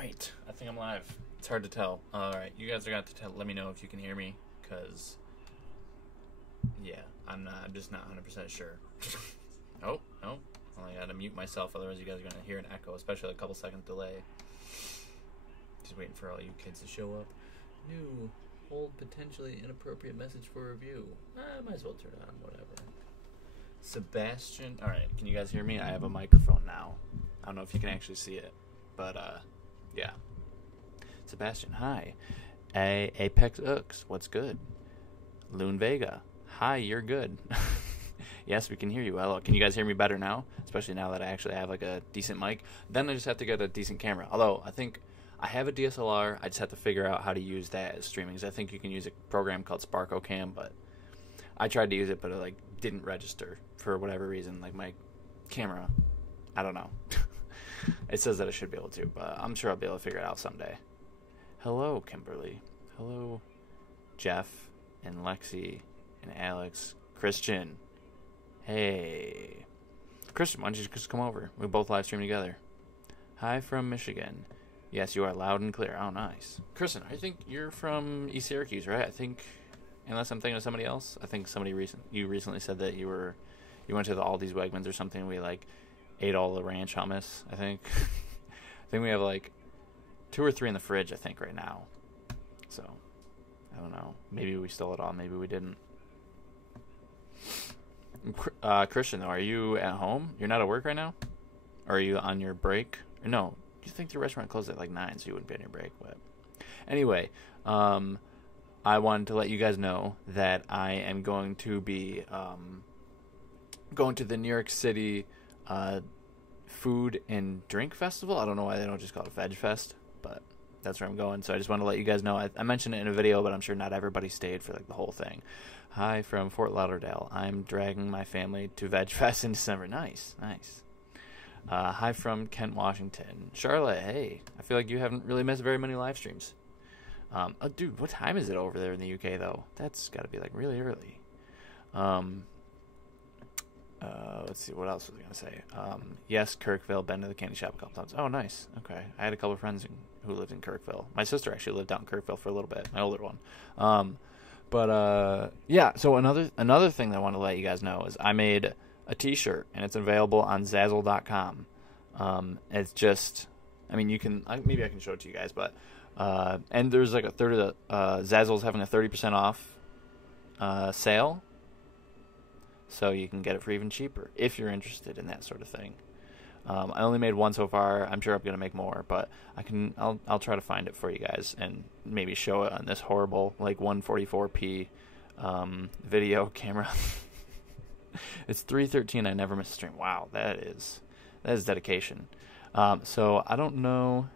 Alright, I think I'm live. It's hard to tell. Alright, you guys are going to have to let me know if you can hear me, because, yeah, I'm just not 100% sure. Oh, no. I gotta mute myself, otherwise you guys are going to hear an echo, especially a couple second delay. Just waiting for all you kids to show up. New, old, potentially inappropriate message for review. I might as well turn it on, whatever. Sebastian. Alright, can you guys hear me? I have a microphone now. I don't know if you can actually see it, but, yeah. Sebastian, hi. Apex Ux, what's good? Loon Vega, hi, you're good. Yes, we can hear you. Hello. Can you guys hear me better now? Especially now that I actually have like a decent mic. Then I just have to get a decent camera. Although I think I have a DSLR. I just have to figure out how to use that as streaming. Because I think you can use a program called Sparko Cam, but I tried to use it, but it like didn't register for whatever reason. Like my camera, I don't know. It says that I should be able to, but I'm sure I'll be able to figure it out someday. Hello, Kimberly. Hello, Jeff and Lexi and Alex. Christian. Hey. Christian, why don't you just come over? We both live stream together. Hi from Michigan. Yes, you are loud and clear. Oh, nice. Christian, I think you're from East Syracuse, right? I think, unless I'm thinking of somebody else, I think you recently said that you went to the Aldi's Wegmans or something. We like ate all the ranch hummus, I think. I think we have like 2 or 3 in the fridge, I think, right now. So, I don't know. Maybe we stole it all. Maybe we didn't. Christian, though, are you at home? You're not at work right now? Or are you on your break? No, you think the restaurant closed at like 9, so you wouldn't be on your break. But anyway, I wanted to let you guys know that I am going to be going to the New York City Food and Drink Festival. I don't know why they don't just call it Veg Fest, but that's where I'm going. So I just want to let you guys know. I mentioned it in a video, but I'm sure not everybody stayed for like the whole thing. Hi from Fort Lauderdale. I'm dragging my family to Veg Fest in December. Nice, nice. Hi from Kent, Washington. Charlotte, hey. I feel like you haven't really missed very many live streams. Oh, dude, what time is it over there in the UK, though? That's got to be like really early. Let's see, what else was I going to say? Yes, Kirkville, been to the candy shop a couple times. Oh, nice. Okay. I had a couple of friends who lived in Kirkville. My sister actually lived out in Kirkville for a little bit, my older one. Yeah, so another thing that I want to let you guys know is I made a t-shirt, and it's available on Zazzle.com. It's just, I mean, you can, maybe I can show it to you guys, but, and there's like a third of the, Zazzle's having a 30% off, sale. So you can get it for even cheaper if you're interested in that sort of thing. I only made one so far. I'm sure I'm going to make more, but I'll try to find it for you guys and maybe show it on this horrible like 144p video camera. It's 3:13. I never miss a stream. Wow, that is dedication. So I don't know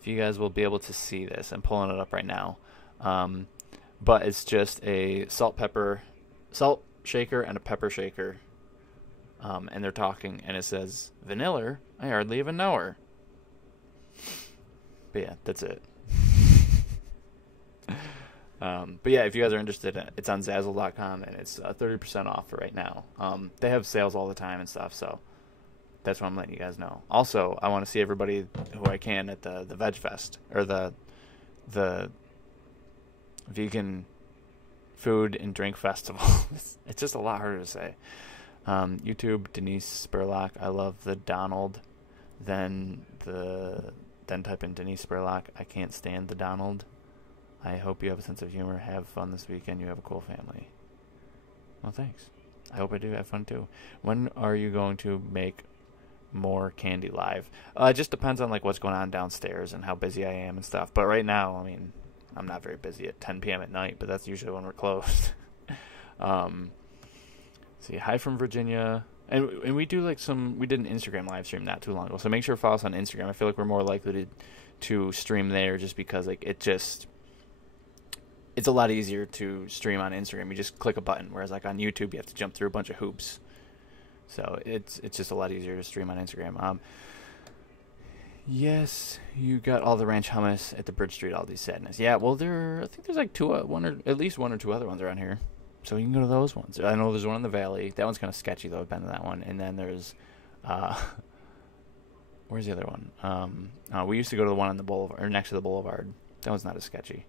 if you guys will be able to see this. I'm pulling it up right now. But it's just a salt shaker and a pepper shaker, and they're talking, and it says, "Vanilla, I hardly even know her." But yeah, that's it. But yeah, if you guys are interested, it's on Zazzle.com, and it's 30% off for right now. They have sales all the time and stuff, so that's what I'm letting you guys know. Also, I want to see everybody who I can at the Veg Fest, or the vegan food and drink festival. It's just a lot harder to say. YouTube, Denise Spurlock. I love the Donald. Then type in Denise Spurlock. I can't stand the Donald. I hope you have a sense of humor. Have fun this weekend. You have a cool family. Well, thanks. I hope I do have fun too. When are you going to make more candy live? It just depends on like what's going on downstairs and how busy I am and stuff. But right now, I mean, I'm not very busy at 10 p.m. at night, but that's usually when we're closed. See, hi from Virginia. And we do like we did an Instagram live stream not too long ago. So make sure to follow us on Instagram. I feel like we're more likely to stream there just because like it's a lot easier to stream on Instagram. You just click a button, whereas like on YouTube you have to jump through a bunch of hoops. So it's just a lot easier to stream on Instagram. Yes, you got all the ranch hummus at the Bridge Street Aldi's Sadness. Yeah, well, I think there's like at least one or two other ones around here. So you can go to those ones. I know there's one in the Valley. That one's kind of sketchy, though. I've been to that one. And then there's where's the other one? We used to go to the one on the boulevard, or next to the boulevard. That one's not as sketchy.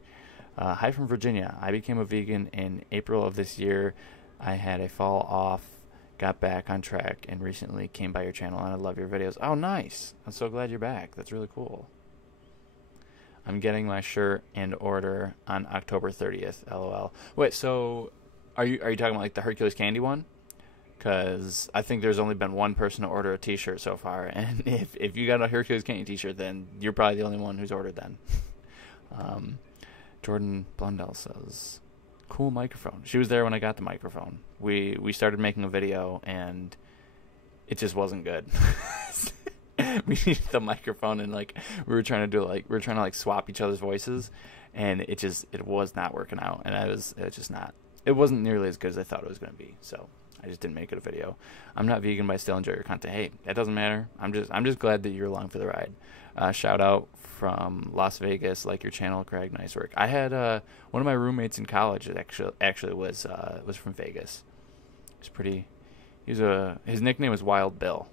Hi from Virginia. I became a vegan in April of this year. I had a fall off, got back on track, and recently came by your channel, and I love your videos. Oh, nice. I'm so glad you're back. That's really cool. I'm getting my shirt and order on October 30th. LOL. Wait, so are you talking about like the Hercules candy one? Because I think there's only been one person to order a t-shirt so far, and if you got a Hercules candy t-shirt, then you're probably the only one who's ordered then. Jordan Blundell says, cool microphone. She was there when I got the microphone. We started making a video, and it just wasn't good. We needed the microphone, and like we were trying to swap each other's voices, and it was not working out, and it wasn't nearly as good as I thought it was going to be. So I just didn't make it a video. I'm not vegan, but I still enjoy your content. Hey, that doesn't matter. I'm just glad that you're along for the ride. Shout out from Las Vegas, like your channel, Craig. Nice work. I had one of my roommates in college that actually was from Vegas. His nickname was Wild Bill.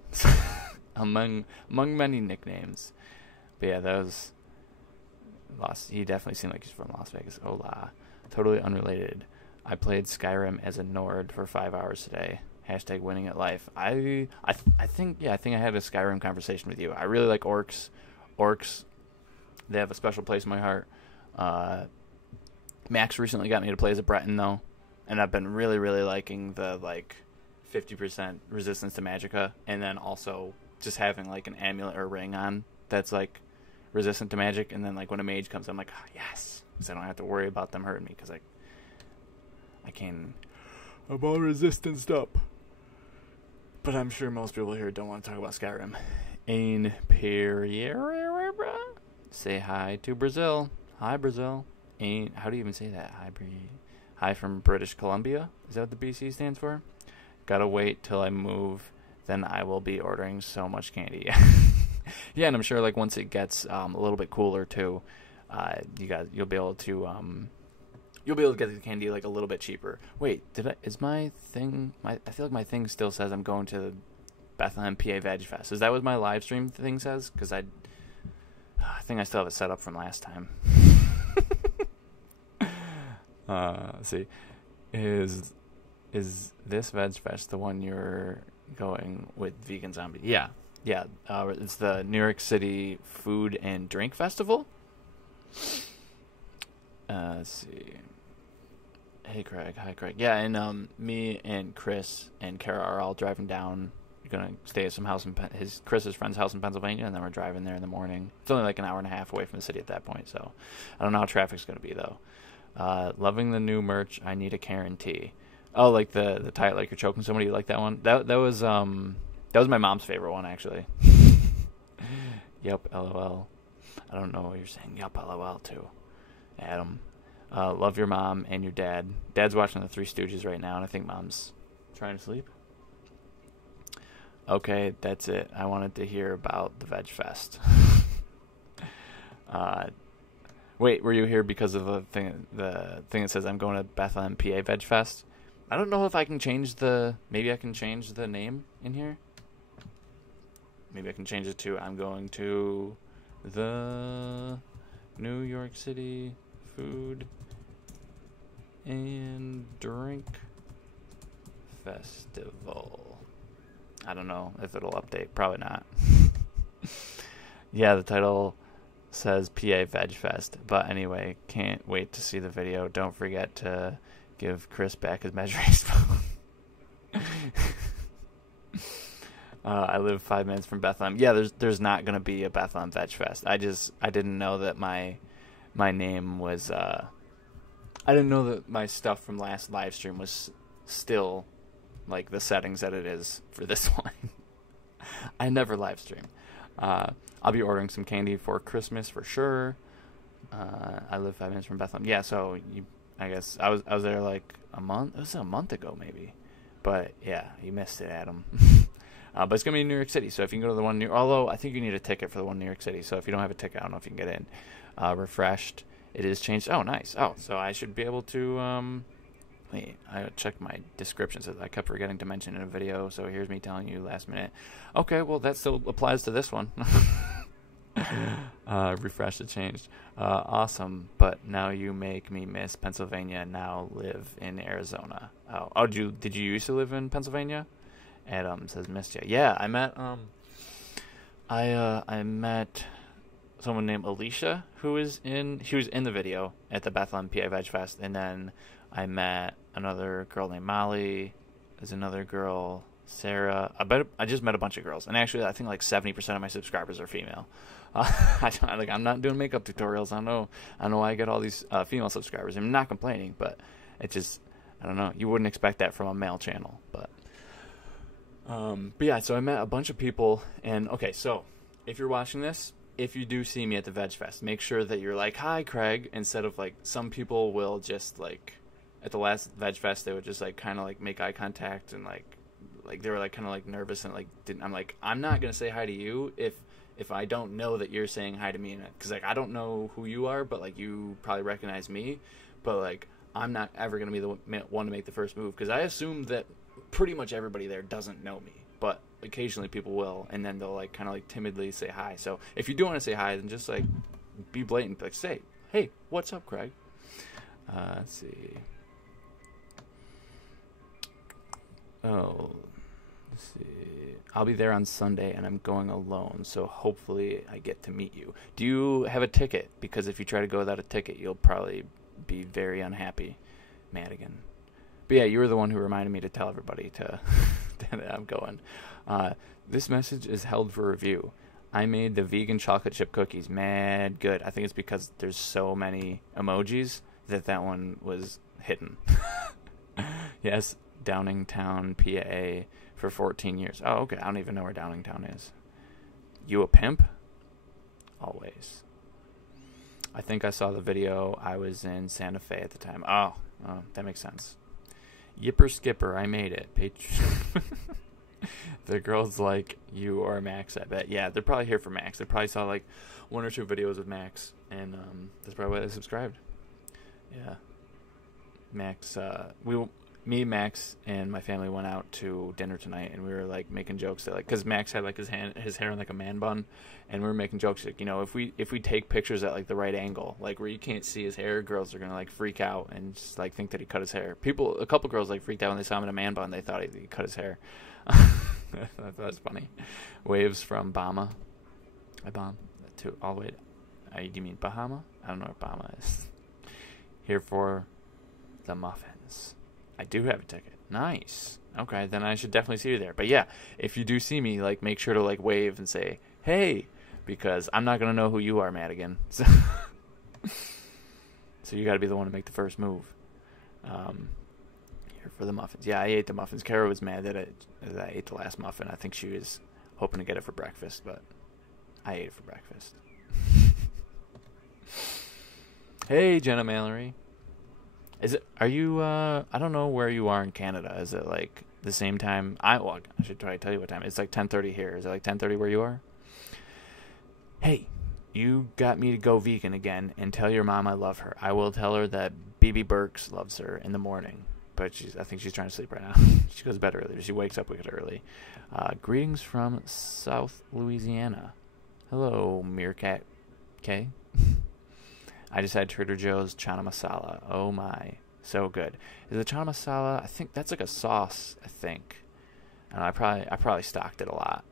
among many nicknames. But yeah, that was he definitely seemed like he's from Las Vegas. Hola. Totally unrelated. I played Skyrim as a Nord for 5 hours today. Hashtag winning at life. I think I had a Skyrim conversation with you. I really like orcs. Orcs, they have a special place in my heart. Max recently got me to play as a Breton though, and I've been really, really liking the like 50% resistance to magicka, and then also just having like an amulet or ring on that's like resistant to magic, and then like when a mage comes, I'm like, oh, yes, because I don't have to worry about them hurting me, because I'm all resistanced up. But I'm sure most people here don't want to talk about Skyrim. Ain Perriera, say hi to Brazil. Hi, Brazil. How do you even say that? Hi from British Columbia. Is that what the BC stands for? Gotta wait till I move, then I will be ordering so much candy. Yeah, and I'm sure like once it gets a little bit cooler too, you'll be able to get the candy like a little bit cheaper. Wait, is my thing? I feel like my thing still says I'm going to Bethlehem PA Veg Fest. Is that what my live stream thing says? Because I think I still have it set up from last time. Let's see, is this Veg Fest the one you're going with Vegan Zombie? Yeah. It's the New York City Food and Drink Festival. Let's see. Hey, Craig. Hi, Craig. Yeah, and me and Chris and Kara are all driving down. We're going to stay at some house in Chris's friend's house in Pennsylvania, and then we're driving there in the morning. It's only like an hour and a half away from the city at that point, so I don't know how traffic's going to be, though. Loving the new merch. I need a Karen tee. Oh, like the title, like you're choking somebody. You like that one? That was my mom's favorite one, actually. Yep, LOL. I don't know what you're saying. Yep, LOL too. Adam. Love your mom and your dad. Dad's watching the Three Stooges right now, and I think mom's trying to sleep. Okay, that's it. I wanted to hear about the Veg Fest. Wait, were you here because of the thing that says I'm going to Bethlehem PA Veg Fest? I don't know if I can change maybe I can change the name in here. Maybe I can change it to I'm going to the New York City Food and Drink Festival. I don't know if it'll update. Probably not. Yeah, the title says PA Veg Fest. But anyway, can't wait to see the video. Don't forget to give Chris back his measuring spoon. I live 5 minutes from Bethlehem. Yeah, there's not gonna be a Bethlehem Veg Fest. I didn't know that my name was. I didn't know that my stuff from last live stream was still like the settings that it is for this one. I never live stream. I'll be ordering some candy for Christmas for sure. I live 5 minutes from Bethlehem. Yeah, so I guess I was there like a month. It was a month ago maybe, but yeah, you missed it, Adam. But it's gonna be in New York City, so if you can go to the one although I think you need a ticket for the one in New York City. So if you don't have a ticket, I don't know if you can get in. Refreshed. It is changed. Oh, nice. Oh, so I should be able to Wait, I checked my descriptions. I kept forgetting to mention in a video, so here's me telling you last minute. Okay, well, that still applies to this one. Refresh, it changed. Awesome, but now you make me miss Pennsylvania. Now live in Arizona. Did you used to live in Pennsylvania? Adam says missed you. Yeah, I met I met someone named Alicia she was in the video at the Bethlehem PA Veg Fest, and then I met another girl named Molly. There's another girl, Sarah. I just met a bunch of girls, and actually, I think like 70% of my subscribers are female. I'm not doing makeup tutorials. I know I get all these female subscribers. I'm not complaining, but it just, I don't know. You wouldn't expect that from a male channel, but yeah. So I met a bunch of people, and okay, so if you're watching this, if you do see me at the Veg Fest, make sure that you're like, "Hi, Craig," instead of like some people will just like. At the last Veg Fest, they would just like kind of like make eye contact and like they were like kind of like nervous and like didn't. I'm like, I'm not gonna say hi to you if I don't know that you're saying hi to me, because like I don't know who you are, but like you probably recognize me, but like I'm not ever gonna be the one to make the first move, because I assume that pretty much everybody there doesn't know me, but occasionally people will, and then they'll like kind of like timidly say hi. So if you do want to say hi, then just like be blatant, like say, "Hey, what's up, Craig?" Let's see. Oh, let's see. I'll be there on Sunday, and I'm going alone, so hopefully I get to meet you. Do you have a ticket? Because if you try to go without a ticket, you'll probably be very unhappy. Madigan. But yeah, you were the one who reminded me to tell everybody that I'm going. This message is held for review. I made the vegan chocolate chip cookies. Mad good. I think it's because there's so many emojis that one was hidden. Yes. Downingtown, PA for 14 years. Oh, okay. I don't even know where Downingtown is. You a pimp? Always. I think I saw the video. I was in Santa Fe at the time. Oh, that makes sense. Yipper Skipper, I made it. The girls like you or Max, I bet. Yeah, they're probably here for Max. They probably saw like 1 or 2 videos of Max, and that's probably why they subscribed. Yeah. Max, me, Max, and my family went out to dinner tonight, and we were like making jokes that like, because Max had like his hair in like a man bun, and we were making jokes like, you know, if we take pictures at like the right angle, like where you can't see his hair, girls are gonna like freak out and just like think that he cut his hair. A couple girls like freaked out when they saw him in a man bun. They thought he cut his hair. That's funny. Waves from Bama. I bomb to all the way. Do you mean Bahama? I don't know where Bahama is. Here for the muffins. I do have a ticket. Nice. Okay, then I should definitely see you there. But yeah, if you do see me, like, make sure to like wave and say, "Hey," because I'm not gonna know who you are, Madigan. So you got to be the one to make the first move. Here for the muffins. Yeah, I ate the muffins. Kara was mad that I ate the last muffin. I think she was hoping to get it for breakfast, but I ate it for breakfast. Hey, Jenna Mallory. Are you, I don't know where you are in Canada. Is it like the same time? I should try to tell you what time. It's like 10:30 here. Is it like 10:30 where you are? Hey, you got me to go vegan again, and tell your mom I love her. I will tell her that BB Burks loves her in the morning, but I think she's trying to sleep right now. She goes to bed early. She wakes up wicked early. Greetings from South Louisiana. Hello, Meerkat K. I just had Trader Joe's chana masala. Oh my, so good. Is it chana masala? I think that's like a sauce. I think. And I probably stocked it a lot.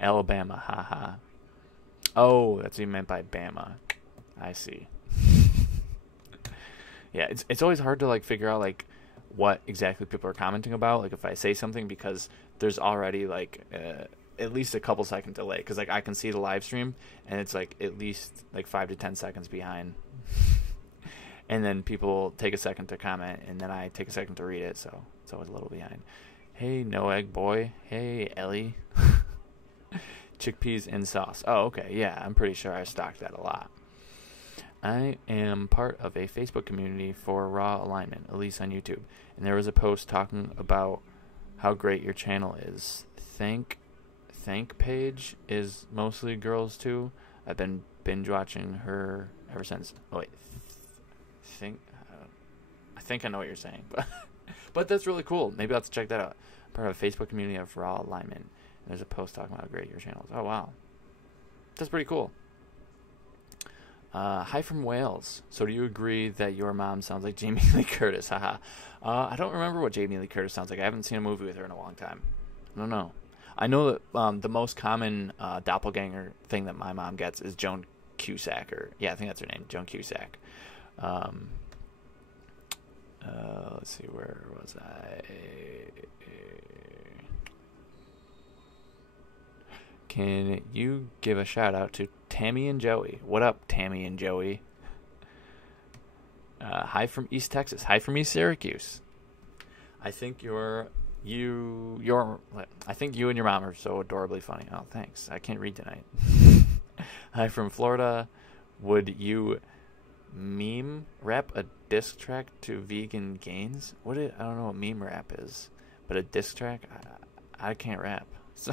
Alabama, haha. Oh, that's what you meant by Bama. I see. Yeah, it's always hard to like figure out like what exactly people are commenting about. Like if I say something, because there's already like at least a couple second delay, because like I can see the live stream and it's like at least like 5 to 10 seconds behind, and then people take a second to comment, and then I take a second to read it, so it's always a little behind. Hey, no egg boy. Hey, Ellie. Chickpeas in sauce. Oh, okay. Yeah, I'm pretty sure I stocked that a lot. I am part of a Facebook community for raw alignment, at least on YouTube, and there was a post talking about how great your channel is. Thank page is mostly girls too. I've been binge watching her ever since. Oh wait, I think I know what you're saying, but that's really cool. Maybe I'll have to check that out. I'm part of a Facebook community of raw alignment. There's a post talking about how great your channel is. Oh, wow. That's pretty cool. Hi from Wales. So do you agree that your mom sounds like Jamie Lee Curtis? Haha. I don't remember what Jamie Lee Curtis sounds like. I haven't seen a movie with her in a long time. I don't know. I know that the most common doppelganger thing that my mom gets is Joan Cusack. I think that's her name, Joan Cusack. Let's see, where was I? Can you give a shout out to Tammy and Joey? What up, Tammy and Joey? Hi from East Texas. Hi from East Syracuse. I think I think you and your mom are so adorably funny. Oh, thanks. I can't read tonight. Hi from Florida. Would you meme rap a diss track to vegan gains? I don't know what meme rap is, but a diss track, I can't rap. So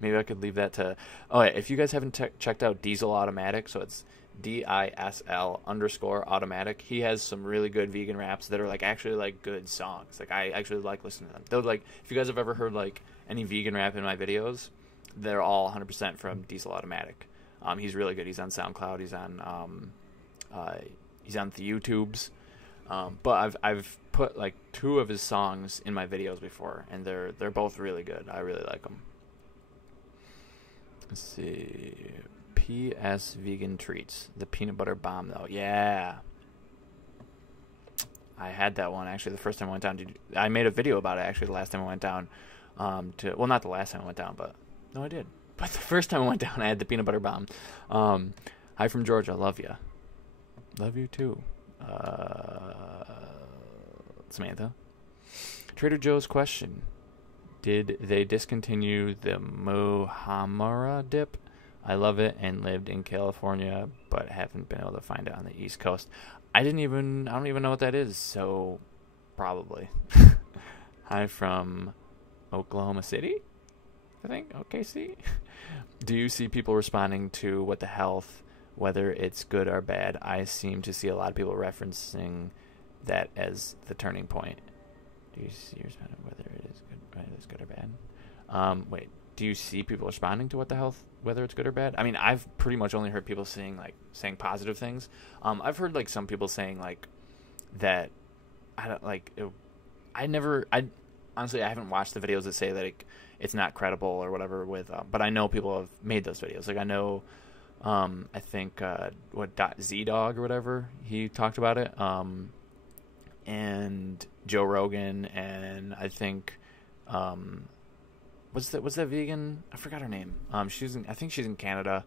maybe I could leave that to. Oh, yeah, if you guys haven't checked out Diesel Automatic, so it's DISL_automatic. He has some really good vegan raps that are like actually like good songs. Like I actually like listening to them. They're like, if you guys have ever heard like any vegan rap in my videos, they're all 100% from Diesel Automatic. He's really good. He's on SoundCloud. He's on the YouTubes. But I've put like 2 of his songs in my videos before, and they're both really good. I really like them. Let's see. PS Vegan Treats. The peanut butter bomb, though. Yeah. I had that one, actually, the first time I went down. I made a video about it, actually, the last time I went down. Well, not the last time I went down, but... No, I did. But the first time I went down, I had the peanut butter bomb. Hi from Georgia. Love ya. Love you, too. Samantha. Trader Joe's question. Did they discontinue the Muhammara dip? I love it and lived in California, but haven't been able to find it on the East Coast. I don't even know what that is, so probably. Hi from Oklahoma City, I think. OKC. Do you see people responding to what the health, whether it's good or bad? I seem to see a lot of people referencing that as the turning point. Do you see responding whether it is good or bad? Wait. Do you see people responding to what the health, whether it's good or bad? I mean, I've pretty much only heard people saying positive things. I've heard like some people saying like that. Honestly, I haven't watched the videos that say that it's not credible or whatever with. But I know people have made those videos. Like I know, I think ZDog or whatever, he talked about it. And Joe Rogan, and I think. What's that vegan? I forgot her name. I think she's in Canada.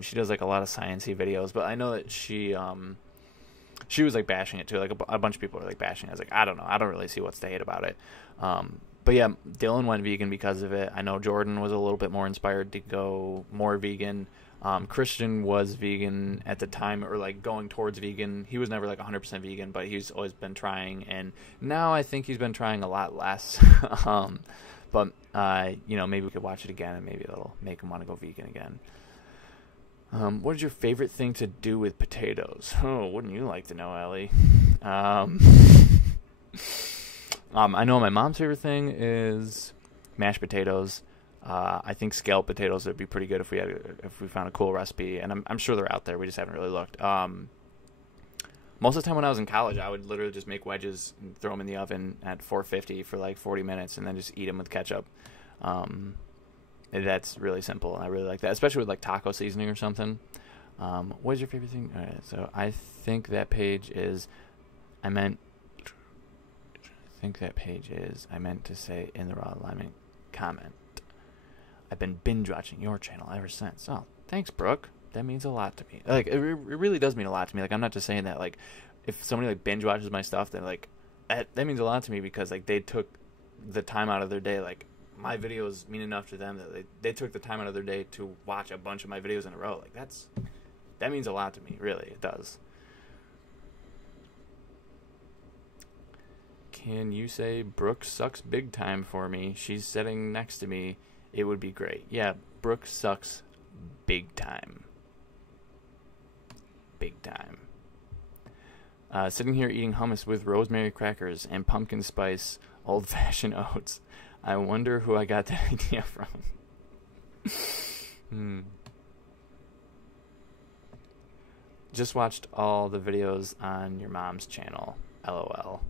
She does like a lot of sciencey videos, but I know that she was like bashing it too. Like a bunch of people are like bashing it. I was like, I don't know. I don't really see what's to hate about it. But yeah, Dylan went vegan because of it. I know Jordan was a little bit more inspired to go more vegan. Christian was vegan at the time, or like going towards vegan. He was never like 100% vegan, but he's always been trying, and now I think he's been trying a lot less. But maybe we could watch it again, and maybe it'll make him want to go vegan again. What is your favorite thing to do with potatoes? Oh, wouldn't you like to know, Ellie? I know my mom's favorite thing is mashed potatoes. I think scalloped potatoes would be pretty good if we found a cool recipe, and I'm sure they're out there. We just haven't really looked. Most of the time when I was in college, I would literally just make wedges and throw them in the oven at 450 for like 40 minutes, and then just eat them with ketchup. That's really simple, and I really like that, especially with like taco seasoning or something. What is your favorite thing? All right, so I think that page is. I meant to say in the raw alignment comment. I've been binge watching your channel ever since. Oh, thanks, Brooke. That means a lot to me. Like it really does mean a lot to me. Like I'm not just saying that. Like if somebody like binge watches my stuff, then like that means a lot to me, because like they took the time out of their day. Like my videos mean enough to them that they took the time out of their day to watch a bunch of my videos in a row. Like that means a lot to me. Really, it does. Can you say Brooke sucks big time for me? She's sitting next to me. It would be great. Yeah, Brooke sucks big time. Big time. Sitting here eating hummus with rosemary crackers and pumpkin spice old-fashioned oats. I wonder who I got that idea from. Just watched all the videos on your mom's channel. LOL.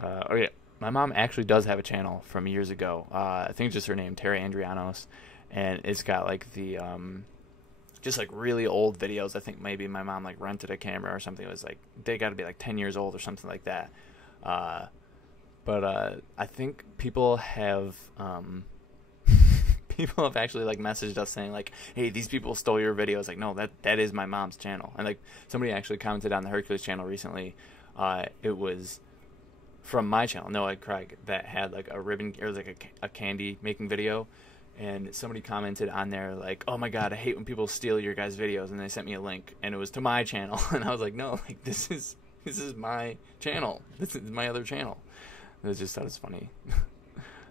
Oh yeah, my mom actually does have a channel from years ago. I think it's just her name, Terry Andrianos, and it's got like the just like really old videos. I think maybe my mom like rented a camera or something. It was like they got to be like 10 years old or something like that. But I think people have people have actually like messaged us saying like, hey, these people stole your videos. Like, no, that is my mom's channel. And like somebody actually commented on the Hercules channel recently. It was from my channel, Noah Craig, that had like a ribbon or like a candy making video. And somebody commented on there like, oh my god, I hate when people steal your guys' videos. And they sent me a link and it was to my channel. And I was like, no, like this is my channel. This is my other channel. I just thought it's funny.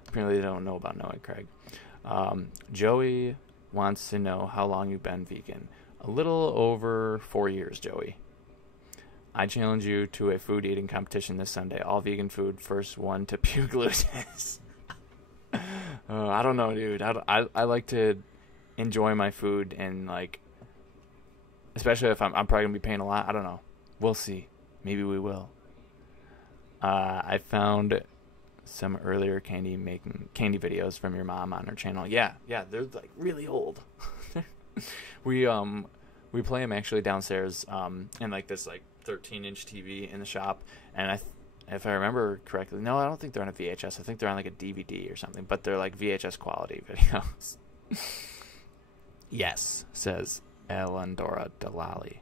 Apparently they don't know about Noah Craig. Joey wants to know how long you've been vegan. A little over 4 years, Joey. I challenge you to a food eating competition this Sunday. All vegan food, first one to puke loses. I don't know, dude. I like to enjoy my food and like, especially if I'm probably gonna be paying a lot. I don't know. We'll see. Maybe we will. I found some earlier candy videos from your mom on her channel. Yeah, they're like really old. We play them actually downstairs in like this like 13-inch TV in the shop, and if I remember correctly, no, I don't think they're on a VHS. I think they're on like a DVD or something, but they're like VHS quality videos. Yes, says Elandora Delali.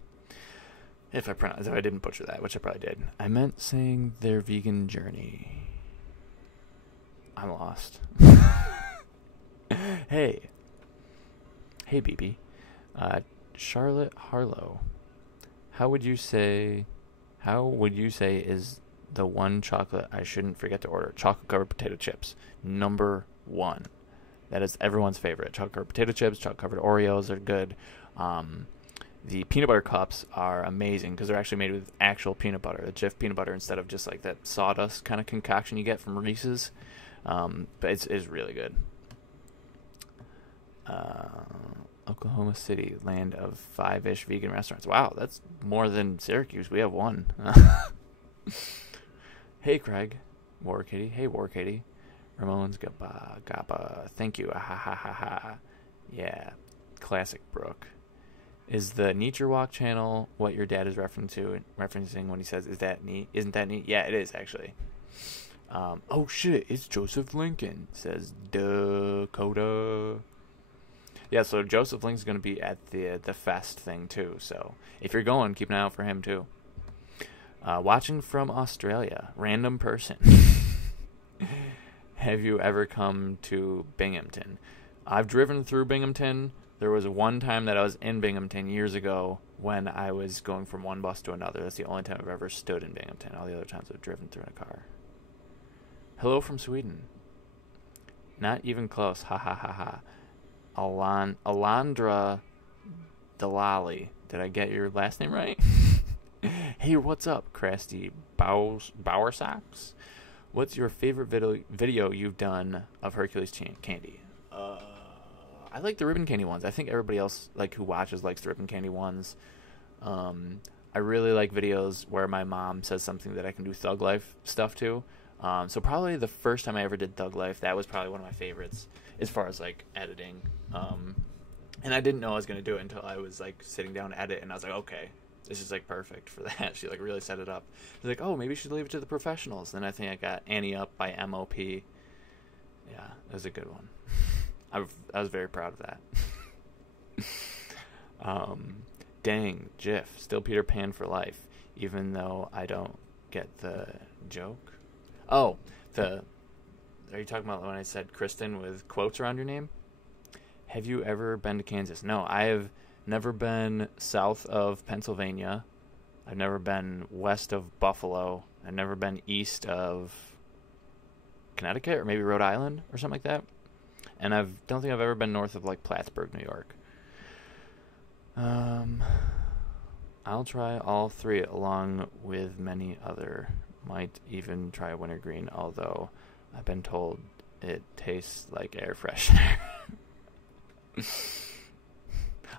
If I didn't butcher that, which I probably did. I meant saying their vegan journey. I'm lost. Hey, BB. Charlotte Harlow. How would you say is the one chocolate I shouldn't forget to order? Chocolate covered potato chips. Number 1. That is everyone's favorite. Chocolate covered potato chips, chocolate covered Oreos are good. The peanut butter cups are amazing because they're actually made with actual peanut butter, the Jif peanut butter, instead of just like that sawdust kind of concoction you get from Reese's. But it's really good. Oklahoma City, land of 5-ish vegan restaurants. Wow, that's more than Syracuse. We have 1. Hey, Craig. War Kitty. Hey, War Kitty. Ramones Gaba. Thank you. Ha ha ha ha. Yeah. Classic Brooke. Is the Nature Walk channel what your dad is referencing when he says, "Is that neat? Isn't that neat?" Yeah, it is actually. Oh shit! It's Joseph Lincoln, says Dakota. Yeah, so Joseph Lincoln's going to be at the fest thing too. So if you're going, keep an eye out for him too. Watching from Australia, random person. Have you ever come to Binghamton? I've driven through Binghamton. There was one time that I was in Binghamton years ago when I was going from one bus to another. That's the only time I've ever stood in Binghamton. All the other times I've driven through in a car. Hello from Sweden. Not even close. Ha ha ha ha. Alandra Delali. Did I get your last name right? Hey, what's up, Crafty Bowersocks? What's your favorite video you've done of Hercules candy? I like the ribbon candy ones. I think everybody else like who watches likes the ribbon candy ones. I really like videos where my mom says something that I can do Thug Life stuff to. So probably the first time I ever did Thug Life, that was probably one of my favorites as far as like editing. And I didn't know I was going to do it until I was like sitting down to edit, and I was like, okay, this is like perfect for that. She like really set it up. She's like, oh, maybe you should leave it to the professionals. Then I think I got Annie Up by MOP. Yeah, that was a good one. I was very proud of that. Dang, Jif, still Peter Pan for life, even though I don't get the joke. Oh, are you talking about when I said Kristen with quotes around your name? Have you ever been to Kansas? No, I have never been south of Pennsylvania. I've never been west of Buffalo. I've never been east of Connecticut or maybe Rhode Island or something like that. And I don't think I've ever been north of like Plattsburgh, New York. I'm I'll try all three along with many other. Might even try wintergreen, although I've been told it tastes like air freshener.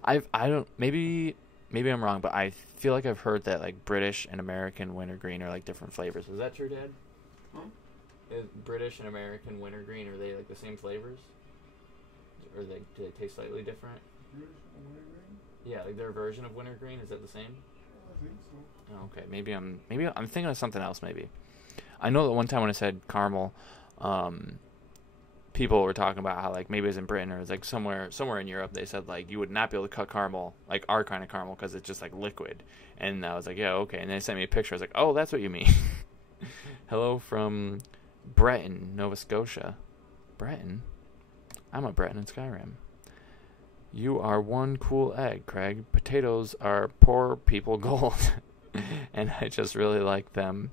I don't, maybe I'm wrong, but I feel like I've heard that like British and American wintergreen are like different flavors. Is that true, Dad? Huh? Is British and American wintergreen, are they like the same flavors? Or do they taste slightly different? British and wintergreen? Yeah, like their version of wintergreen, is that the same? I think so. Oh, okay, maybe I'm thinking of something else. Maybe I know that one time when I said caramel, people were talking about how like maybe it was in Britain or it was like somewhere in Europe. They said like you would not be able to cut caramel, like our kind of caramel, because it's just like liquid. And I was like, yeah, okay. And they sent me a picture. I was like, oh, that's what you mean. Hello from Breton, Nova Scotia. Breton? I'm a Breton in Skyrim. You are one cool egg, Craig. Potatoes are poor people gold. And I just really like them.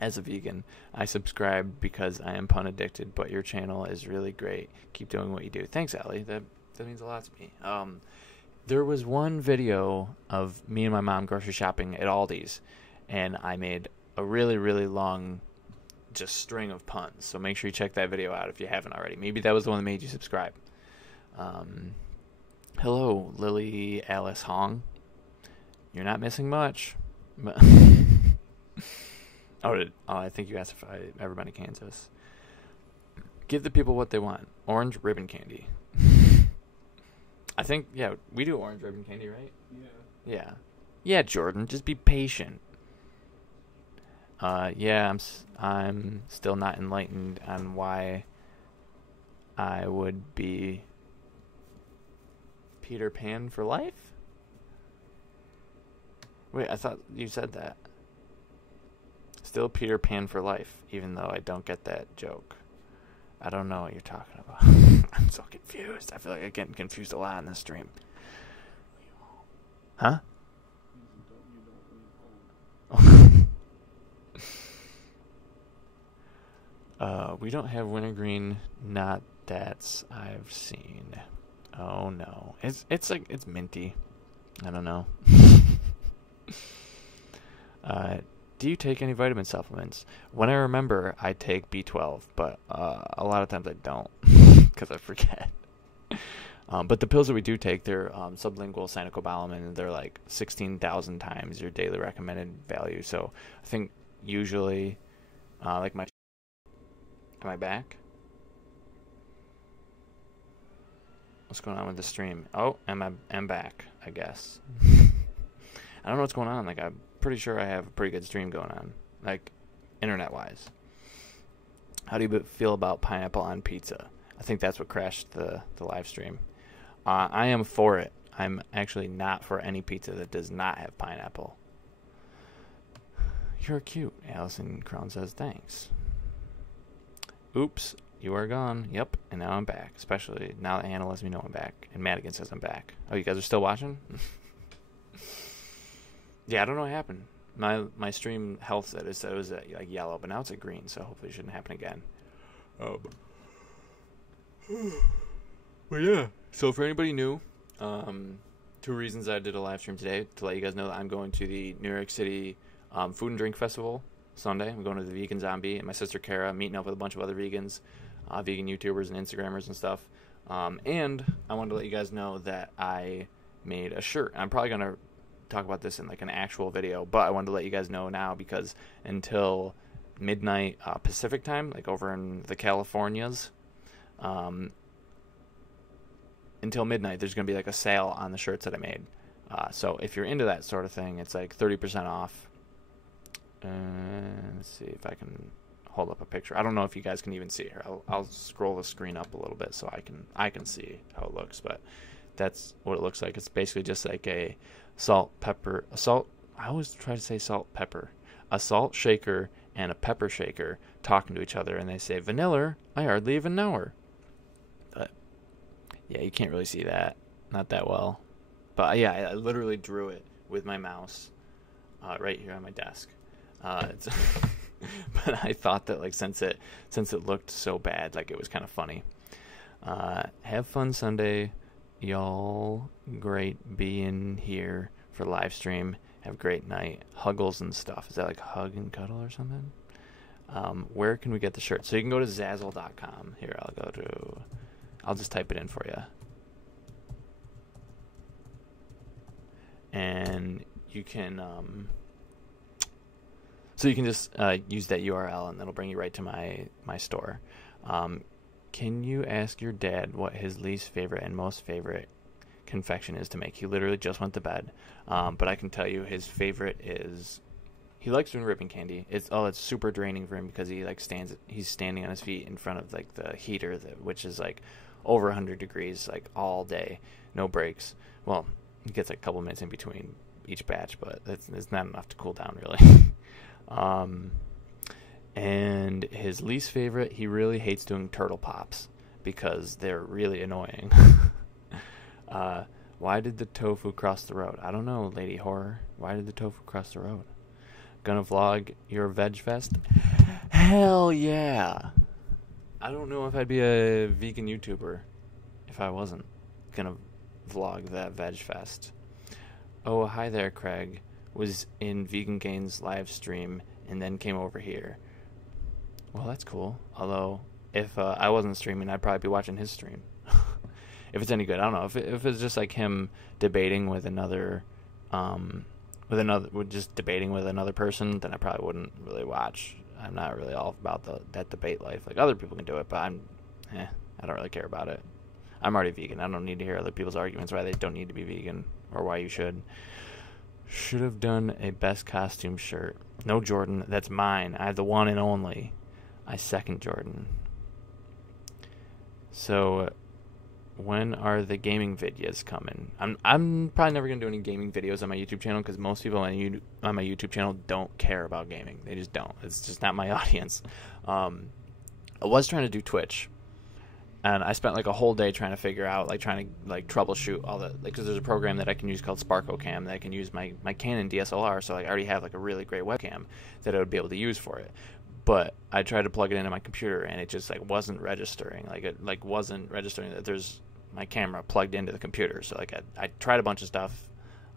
As a vegan, I subscribe because I am pun addicted, but your channel is really great. Keep doing what you do. Thanks, Allie. That means a lot to me. There was one video of me and my mom grocery shopping at Aldi's, and I made a really, really long just string of puns. So make sure you check that video out if you haven't already. Maybe that was the one that made you subscribe. Hello, Lily Alice Hong. You're not missing much. I think you asked if I ever been to Kansas. Give the people what they want. Orange ribbon candy. I think, yeah, we do orange ribbon candy, right? Yeah. Yeah. Yeah, Jordan, just be patient. Yeah, I'm still not enlightened on why I would be Peter Pan for life? Wait, I thought you said that. Still Peter Pan for life, even though I don't get that joke. I don't know what you're talking about. I'm so confused. I feel like I'm getting confused a lot in this stream. Huh? We don't have wintergreen, not that's I've seen. Oh no. It's like, it's minty. I don't know. Do you take any vitamin supplements? When I remember, I take B12, but a lot of times I don't because I forget. But the pills that we do take, they're sublingual cyanocobalamin, and they're like 16,000 times your daily recommended value. So I think usually, like my... Am I back? What's going on with the stream? Oh, I'm back, I guess. I don't know what's going on. Like, I'm pretty sure I have a pretty good stream going on, like, internet-wise. How do you feel about pineapple on pizza? I think that's what crashed the live stream. I am for it. I'm actually not for any pizza that does not have pineapple. You're cute, Allison Crown says. Thanks. Oops, you are gone. Yep, and now I'm back. Especially now that Hannah lets me know I'm back. And Madigan says I'm back. Oh, you guys are still watching? Yeah, I don't know what happened. My stream health said it was like yellow, but now it's a green, so hopefully it shouldn't happen again. But yeah. So for anybody new, 2 reasons I did a live stream today: to let you guys know that I'm going to the New York City Food and Drink Festival Sunday. I'm going to the Vegan Zombie, and my sister Kara meeting up with a bunch of other vegans, vegan YouTubers and Instagrammers and stuff. And I wanted to let you guys know that I made a shirt. I'm probably gonna talk about this in like an actual video, but I wanted to let you guys know now because until midnight Pacific time, like over in the Californias, until midnight there's gonna be like a sale on the shirts that I made. So if you're into that sort of thing, it's like 30% off. Let's see if I can hold up a picture. I don't know if you guys can even see it here. I'll scroll the screen up a little bit so I can see how it looks, but that's what it looks like. It's basically just like a salt shaker and a pepper shaker talking to each other, and they say, "Vanilla, I hardly even know her." But yeah, you can't really see that, not that well. But yeah, I literally drew it with my mouse right here on my desk. But I thought that like since it looked so bad, like it was kind of funny. Have fun Sunday, y'all. Great being here for live stream. Have a great night. Huggles and stuff. Is that like hug and cuddle or something? Where can we get the shirt? So you can go to Zazzle.com. Here, I'll just type it in for you. And you can, so you can just use that URL and that'll bring you right to my store. Can you ask your dad what his least favorite and most favorite confection is to make? He literally just went to bed. But I can tell you his favorite is, he likes doing ribbon candy. It's super draining for him because he's standing on his feet in front of like the heater, which is like over 100 degrees like all day, no breaks. Well, he gets like a couple minutes in between each batch, but it's not enough to cool down really. And his least favorite, he really hates doing turtle pops because they're really annoying. Why did the tofu cross the road? I don't know, Lady Horror. Why did the tofu cross the road? Gonna vlog your veg fest? Hell yeah! I don't know if I'd be a vegan YouTuber if I wasn't gonna vlog that veg fest. Oh, hi there, Craig. Was in Vegan Gains live stream and then came over here. Well, that's cool. Although, if I wasn't streaming, I'd probably be watching his stream. If it's any good, I don't know. If it's just like him debating with another, just debating with another person, then I probably wouldn't really watch. I'm not really all about that debate life. Like, other people can do it, but I don't really care about it. I'm already vegan. I don't need to hear other people's arguments why they don't need to be vegan or why you should. Should have done a best costume shirt. No, Jordan, that's mine. I have the one and only. I second Jordan. So, when are the gaming videos coming? I'm probably never gonna do any gaming videos on my YouTube channel because most people on my YouTube channel don't care about gaming. They just don't. It's just not my audience. I was trying to do Twitch, and I spent like a whole day trying to figure out, trying to troubleshoot all the, because there's a program that I can use called SparkoCam that I can use my Canon DSLR, so I already have like a really great webcam that I would be able to use for it. But I tried to plug it into my computer and it just wasn't registering. It wasn't registering that there's my camera plugged into the computer. So I tried a bunch of stuff.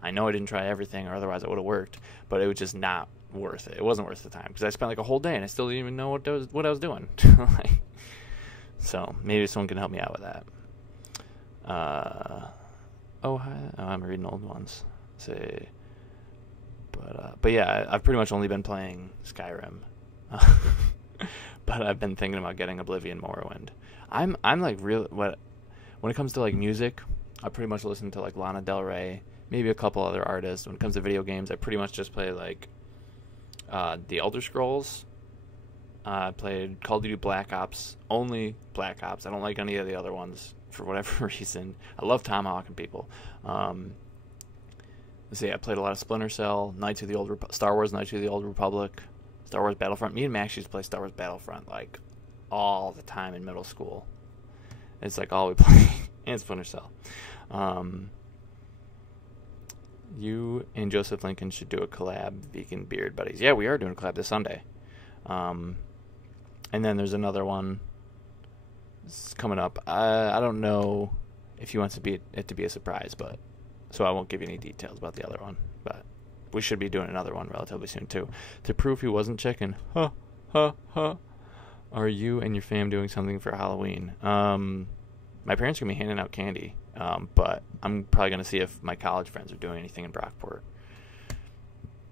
I know I didn't try everything, or otherwise it would have worked. But it was just not worth it. It wasn't worth the time because I spent like a whole day and I still didn't even know what I was doing. So maybe someone can help me out with that. I'm reading old ones. Say, but yeah, I've pretty much only been playing Skyrim. But I've been thinking about getting Oblivion Morrowind. I'm like when it comes to like music, I pretty much listen to like Lana Del Rey, maybe a couple other artists. When it comes to video games, I pretty much just play like The Elder Scrolls. I played Call of Duty Black Ops, only Black Ops. I don't like any of the other ones for whatever reason. I love tomahawking people. Let's see, I played a lot of Splinter Cell, Star Wars Knights of the Old Republic, Star Wars Battlefront. Me and Max used to play Star Wars Battlefront like all the time in middle school. It's like all we play. And Splinter Cell. You and Joseph Lincoln should do a collab, Vegan Beard Buddies. Yeah, we are doing a collab this Sunday. And then there's another one coming up. I don't know if he wants it to be a surprise, but so I won't give you any details about the other one. But we should be doing another one relatively soon too. To prove he wasn't chicken. Ha ha ha. Are you and your fam doing something for Halloween? My parents are gonna be handing out candy. But I'm probably gonna see if my college friends are doing anything in Brockport.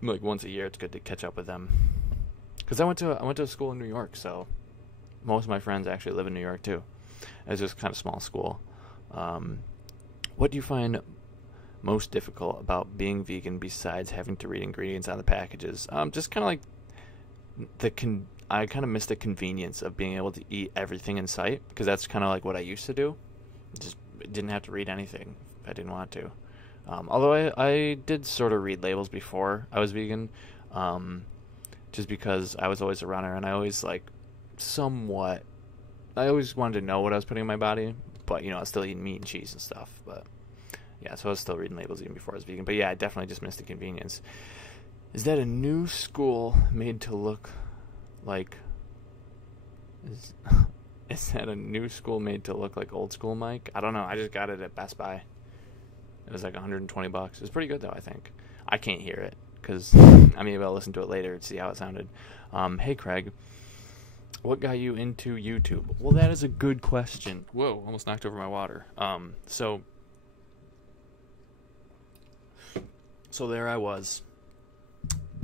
Like once a year, it's good to catch up with them. Because I went to a school in New York, so most of my friends actually live in New York too. It's just kind of small school. What do you find most difficult about being vegan besides having to read ingredients on the packages? Just kind of like I kind of miss the convenience of being able to eat everything in sight, because that's kind of like what I used to do. Just didn't have to read anything if I didn't want to. Although I did sort of read labels before I was vegan, just because I was always a runner and I always wanted to know what I was putting in my body, but I was still eating meat and cheese and stuff. But yeah, so I was still reading labels even before I was vegan. But yeah, I definitely just missed the convenience. Is that a new school made to look like? Is that a new school made to look like old school Mike? I don't know. I just got it at Best Buy. It was like $120. It was pretty good though, I think. I can't hear it because I mean, I'll listen to it later to see how it sounded. Hey, Craig, what got you into YouTube? Well, that is a good question. Whoa, almost knocked over my water. So there I was,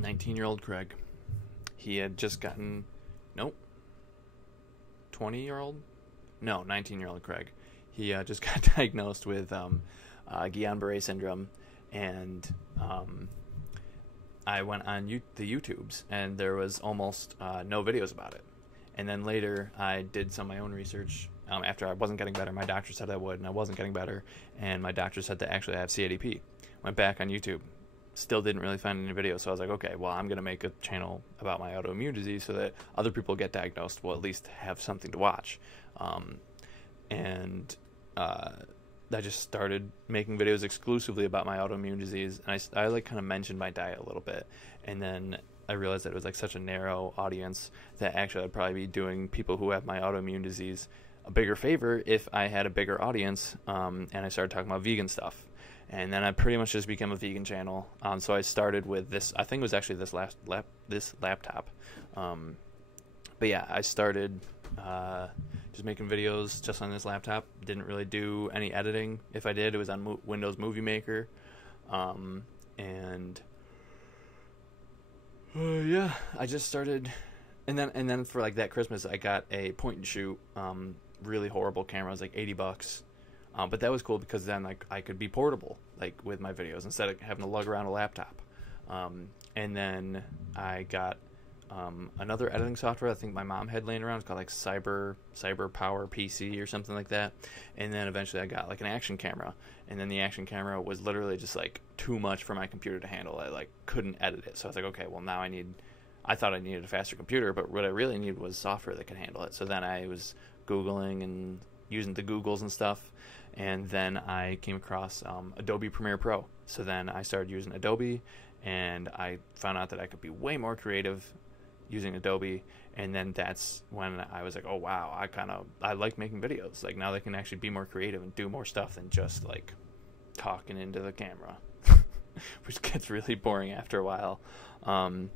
19-year-old Craig. He had just gotten, 20-year-old? No, 19-year-old Craig. He just got diagnosed with Guillain-Barré syndrome, and I went on the YouTubes, and there was almost no videos about it. And then later, I did some of my own research. After I wasn't getting better, my doctor said I would, and I wasn't getting better, and my doctor said to actually have CADP. Went back on YouTube. Still didn't really find any videos, so I was like, okay, well, I'm going to make a channel about my autoimmune disease so that other people get diagnosed will at least have something to watch. I just started making videos exclusively about my autoimmune disease, and I like kind of mentioned my diet a little bit, and then I realized that it was like such a narrow audience that actually I'd probably be doing people who have my autoimmune disease a bigger favor if I had a bigger audience, and I started talking about vegan stuff. And then I pretty much just became a vegan channel. So I started with this. I think it was actually this laptop. But yeah, I started just making videos just on this laptop. Didn't really do any editing. If I did, it was on Windows Movie Maker. Yeah, I just started. And then for like that Christmas, I got a point and shoot, really horrible camera. It was like $80. But that was cool because then like I could be portable like with my videos instead of having to lug around a laptop. And then I got another editing software I think my mom had laying around. It's called like Cyber Power PC or something like that. And then eventually I got like an action camera. And then the action camera was literally just like too much for my computer to handle. I like couldn't edit it. So I was like, okay, well now I thought I needed a faster computer, but what I really needed was software that could handle it. So then I was Googling and using the Googles and stuff. And then I came across Adobe Premiere Pro. So then I started using Adobe, and I found out that I could be way more creative using Adobe. And then that's when I was like, oh wow, I like making videos. Like now they can actually be more creative and do more stuff than just like talking into the camera, which gets really boring after a while. But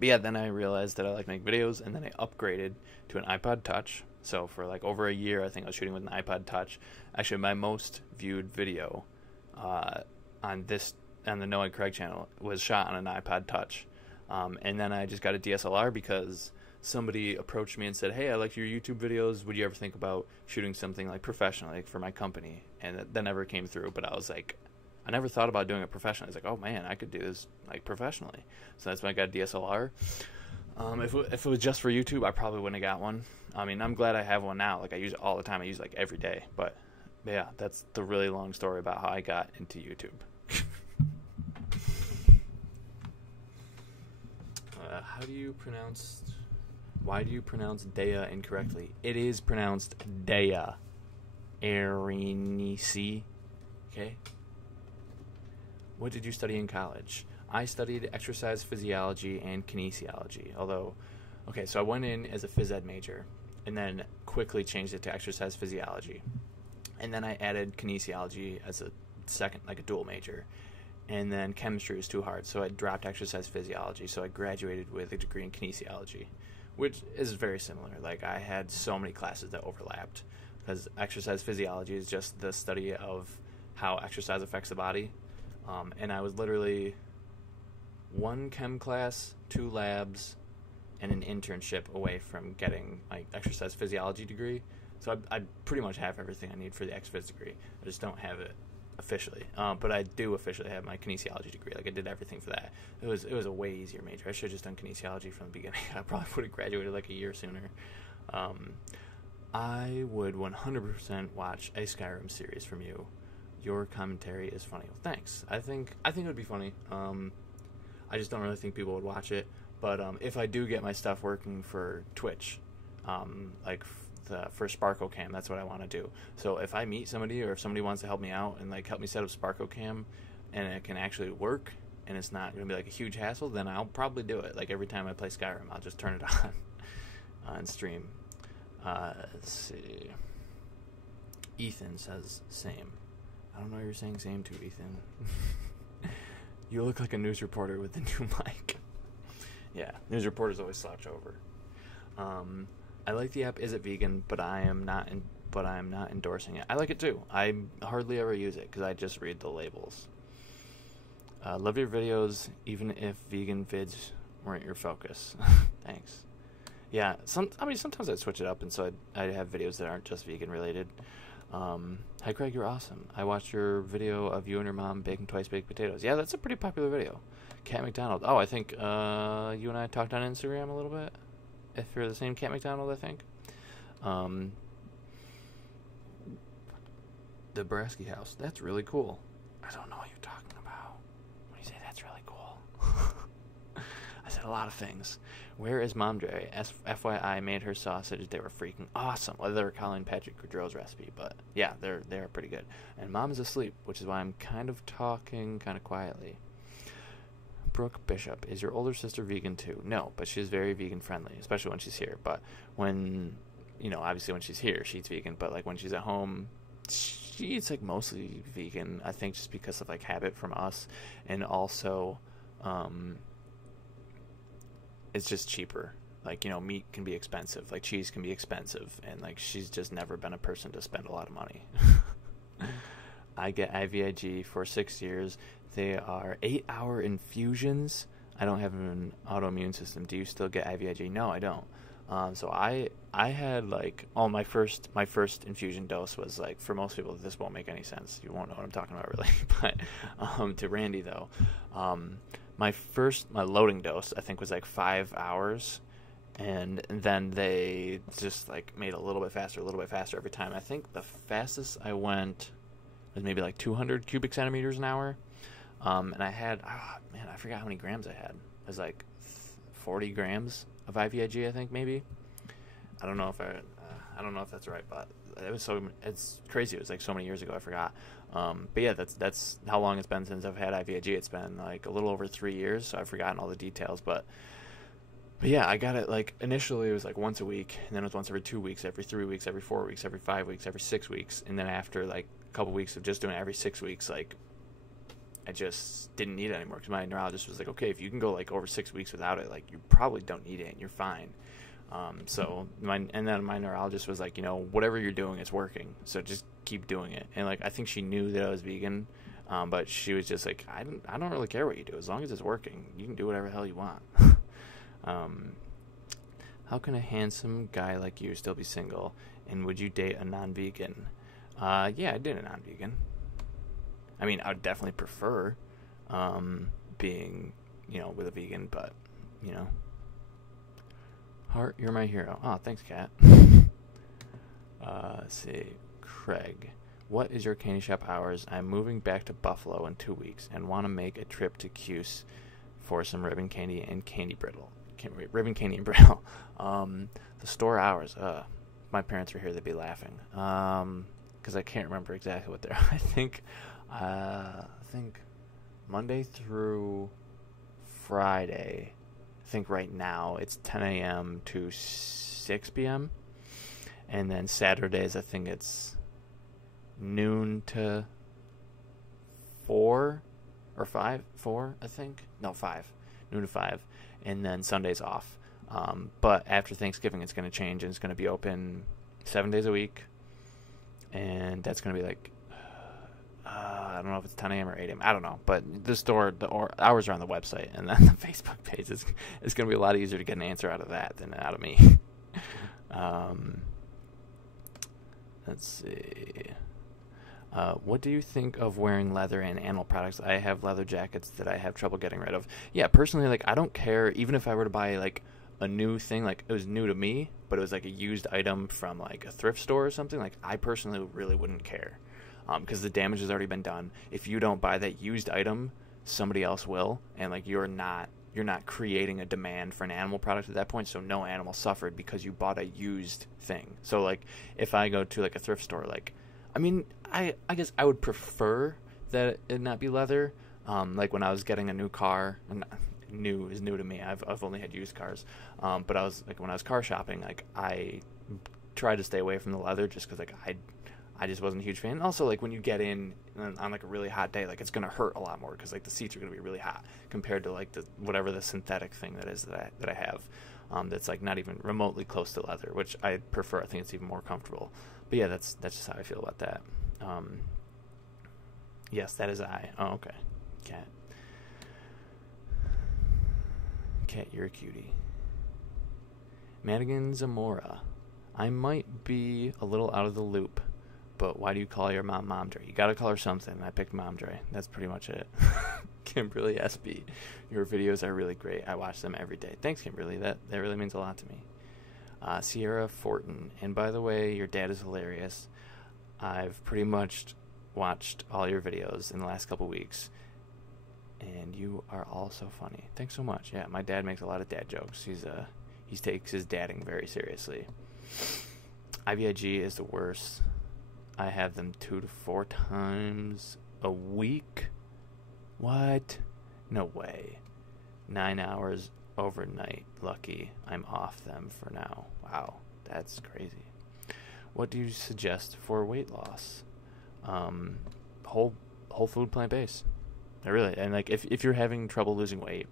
yeah, then I realized that I like making videos, and then I upgraded to an iPod Touch. So for like over a year, I think I was shooting with an iPod Touch. Actually, my most viewed video on the No Egg Craig channel was shot on an iPod Touch. And then I just got a DSLR because somebody approached me and said, hey, I like your YouTube videos. Would you ever think about shooting something like professionally for my company? And that never came through, but I was like, I never thought about doing it professionally. I was like, oh man, I could do this like professionally. So that's when I got a DSLR. If it was just for YouTube, I probably wouldn't have got one. I mean, I'm glad I have one now. Like, I use it all the time. I use it, like, every day. But, yeah, that's the really long story about how I got into YouTube. Why do you pronounce Dea incorrectly? It is pronounced Dea. Erinisi. Okay? What did you study in college? I studied exercise physiology and kinesiology, although, okay, so I went in as a phys ed major and then quickly changed it to exercise physiology. And then I added kinesiology as a second, like a dual major. And then chemistry was too hard, so I dropped exercise physiology, so I graduated with a degree in kinesiology, which is very similar. Like, I had so many classes that overlapped, because exercise physiology is just the study of how exercise affects the body. And I was literally one chem class, 2 labs, and an internship away from getting my exercise physiology degree. So I pretty much have everything I need for the ex-phys degree. I just don't have it officially. But I do officially have my kinesiology degree. Like, I did everything for that. It was a way easier major. I should have just done kinesiology from the beginning. I probably would have graduated like a year sooner. I would 100% watch a Skyrim series from you. Your commentary is funny. Well, thanks. I think it would be funny. I just don't really think people would watch it. But if I do get my stuff working for Twitch, like for Sparkle Cam, that's what I want to do. So if I meet somebody, or if somebody wants to help me out and like help me set up Sparkle Cam, and it can actually work, and it's not going to be like a huge hassle, then I'll probably do it. Like every time I play Skyrim, I'll just turn it on stream. Let's see. Ethan says same. I don't know what you're saying same to, Ethan. You look like a news reporter with the new mic. Yeah, news reporters always slouch over. I like the app. Is it vegan? But I am not endorsing it. I like it too. I hardly ever use it because I just read the labels. Love your videos, even if vegan vids weren't your focus. Thanks. Yeah, sometimes I switch it up, and so I have videos that aren't just vegan related. Hi Craig, you're awesome. I watched your video of you and your mom baking twice baked potatoes. Yeah, that's a pretty popular video. Cat McDonald. Oh, I think you and I talked on Instagram a little bit. If you're the same Cat McDonald, I think. The Brasky house. That's really cool. I don't know what you're talking about when you say that's really cool. I said a lot of things. Where is Mom Dre? FYI, made her sausage. They were freaking awesome. Well, they were calling Patrick Goudreau's recipe, but yeah, they're pretty good. And Mom is asleep, which is why I'm kind of talking kind of quietly. Brooke Bishop, is your older sister vegan too? No, but she's very vegan friendly, especially when she's here. But when, obviously when she's here, she eats vegan. But like when she's at home, she eats like mostly vegan. I think just because of like habit from us, and also, it's just cheaper. Like, meat can be expensive, like cheese can be expensive, and like she's just never been a person to spend a lot of money. I get IVIG for 6 years. They are 8-hour infusions. I don't have an autoimmune system. Do you still get IVIG? No, I don't. So I had like my first infusion dose was like, for most people this won't make any sense. You won't know what I'm talking about really. But to Randy though, my loading dose I think was like 5 hours, and then they just like made a little bit faster every time. I think the fastest I went was maybe like 200 cubic centimeters an hour. And I had, I forgot how many grams I had. It was like 40 grams of IVIG, I think, maybe. I don't know if that's right, but it's crazy. It was like so many years ago, I forgot. But yeah, that's how long it's been since I've had IVIG. It's been like a little over 3 years, so I've forgotten all the details, but yeah, I got it like initially it was like once a week, and then it was once every 2 weeks, every 3 weeks, every 4 weeks, every 5 weeks, every 6 weeks, and then after like a couple weeks of just doing it every 6 weeks, like I just didn't need it anymore because my neurologist was like, okay, if you can go like over 6 weeks without it, like you probably don't need it and you're fine. And then my neurologist was like, whatever you're doing is working, so just keep doing it. And like I think she knew that I was vegan, but she was just like, I don't really care what you do as long as it's working. You can do whatever the hell you want. How can a handsome guy like you still be single? And would you date a non-vegan? Yeah, I did a non-vegan. I mean, I would definitely prefer being, with a vegan, but, Heart, you're my hero. Oh, thanks, Kat. Let's see. Craig, what is your candy shop hours? I'm moving back to Buffalo in 2 weeks and want to make a trip to Cuse for some ribbon candy and candy brittle. Ribbon candy and brittle. The store hours. My parents were here, they'd be laughing. Because I can't remember exactly what they're. I think Monday through Friday. I think right now it's 10 a.m. to 6 p.m. And then Saturdays I think it's noon to 4 or 5. 4 I think. No, 5. Noon to 5. And then Sunday's off. But after Thanksgiving it's going to change and it's going to be open 7 days a week. And that's going to be like, I don't know if it's 10 a.m. or 8 a.m. I don't know. But the store, hours are on the website. And then the Facebook page is going to be a lot easier to get an answer out of that than out of me. Let's see. What do you think of wearing leather and animal products? I have leather jackets that I have trouble getting rid of. Yeah, personally, like, I don't care. Even if I were to buy, like, a new thing, like, it was new to me, but it was, like, a used item from, like, a thrift store or something, like, I personally really wouldn't care. Because the damage has already been done. If you don't buy that used item, somebody else will, and, like, you're not creating a demand for an animal product at that point, so no animal suffered because you bought a used thing. So, like, if I go to, like, a thrift store, like, I mean, I guess I would prefer that it not be leather. Like when I was getting a new car, and new is new to me. I've only had used cars. But when I was car shopping, like I tried to stay away from the leather just because like I just wasn't a huge fan. And also, like, when you get in on like a really hot day, like, it's gonna hurt a lot more because like the seats are gonna be really hot compared to like the whatever the synthetic thing that is that I have, that's like not even remotely close to leather, which I prefer. I think it's even more comfortable. But yeah, that's just how I feel about that. Yes, that is I. Oh, okay. Cat, you're a cutie. Madigan Zamora. I might be a little out of the loop, but why do you call your mom Momdre? You gotta call her something. I picked Momdre. That's pretty much it. Kimberly SB. Your videos are really great. I watch them every day. Thanks, Kimberly. That really means a lot to me. Sierra Fortin. And by the way, your dad is hilarious. I've pretty much watched all your videos in the last couple weeks, and you are all so funny. Thanks so much. Yeah, my dad makes a lot of dad jokes. He takes his dadding very seriously. IVIG is the worst. I have them 2 to 4 times a week. What? No way. 9 hours overnight. Lucky I'm off them for now. Wow, that's crazy. What do you suggest for weight loss? Whole food, plant-based. And like if you're having trouble losing weight,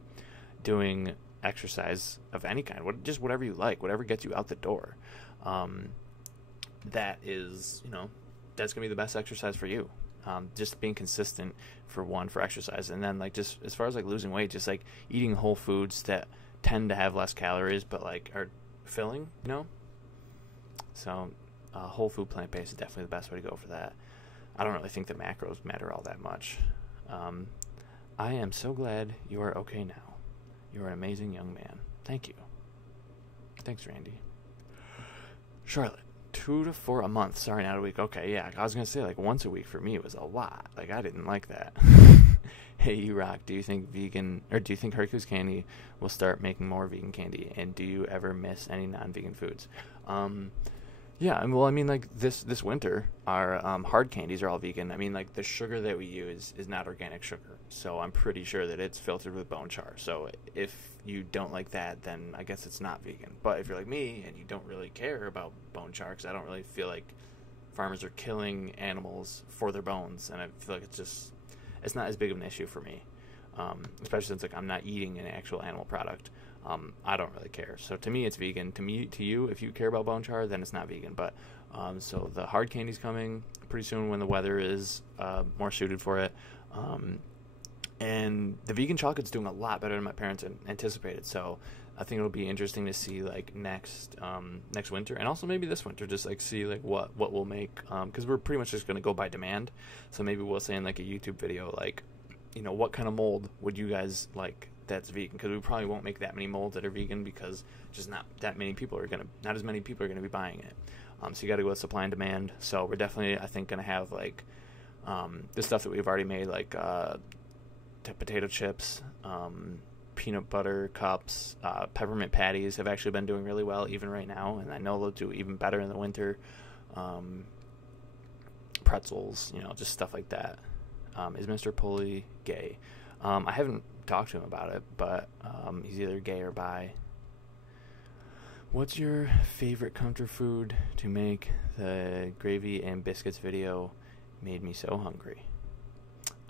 doing exercise of any kind, just whatever you like, whatever gets you out the door, that is, that's gonna be the best exercise for you. Just being consistent for exercise, and then like just as far as like losing weight, just like eating whole foods that tend to have less calories but like are filling, So whole food, plant-based is definitely the best way to go for that. I don't really think the macros matter all that much. I am so glad you are okay now. You're an amazing young man. Thank you. Thanks, Randy. Charlotte, 2 to 4 a month. Sorry, not a week. Okay, yeah. I was going to say, like, once a week for me was a lot. Like, I didn't like that. Hey, you rock. Do you think Hercules Candy will start making more vegan candy? And do you ever miss any non-vegan foods? Yeah, well, I mean, like, this winter, our hard candies are all vegan. I mean, like, the sugar that we use is not organic sugar, so I'm pretty sure that it's filtered with bone char. So if you don't like that, then I guess it's not vegan. But if you're like me and you don't really care about bone char, because I don't really feel like farmers are killing animals for their bones, and I feel like it's not as big of an issue for me, especially since, like, I'm not eating an actual animal product. I don't really care. So to me, it's vegan. To you, if you care about bone char, then it's not vegan. But so the hard candy's coming pretty soon when the weather is more suited for it. And the vegan chocolate's doing a lot better than my parents anticipated. So I think it'll be interesting to see like next winter, and also maybe this winter, just like see like what we'll make, because we're pretty much just going to go by demand. So maybe we'll say in like a YouTube video, like, what kind of mold would you guys like that's vegan, because we probably won't make that many molds that are vegan because just not as many people are going to be buying it. So you got to go with supply and demand. So we're definitely, I think, going to have like the stuff that we've already made, like potato chips, peanut butter cups, peppermint patties have actually been doing really well even right now, and I know they'll do even better in the winter. Pretzels, just stuff like that. Is Mr. Pulley gay? I haven't talked to him about it, but he's either gay or bi. What's your favorite comfort food to make? The gravy and biscuits video made me so hungry.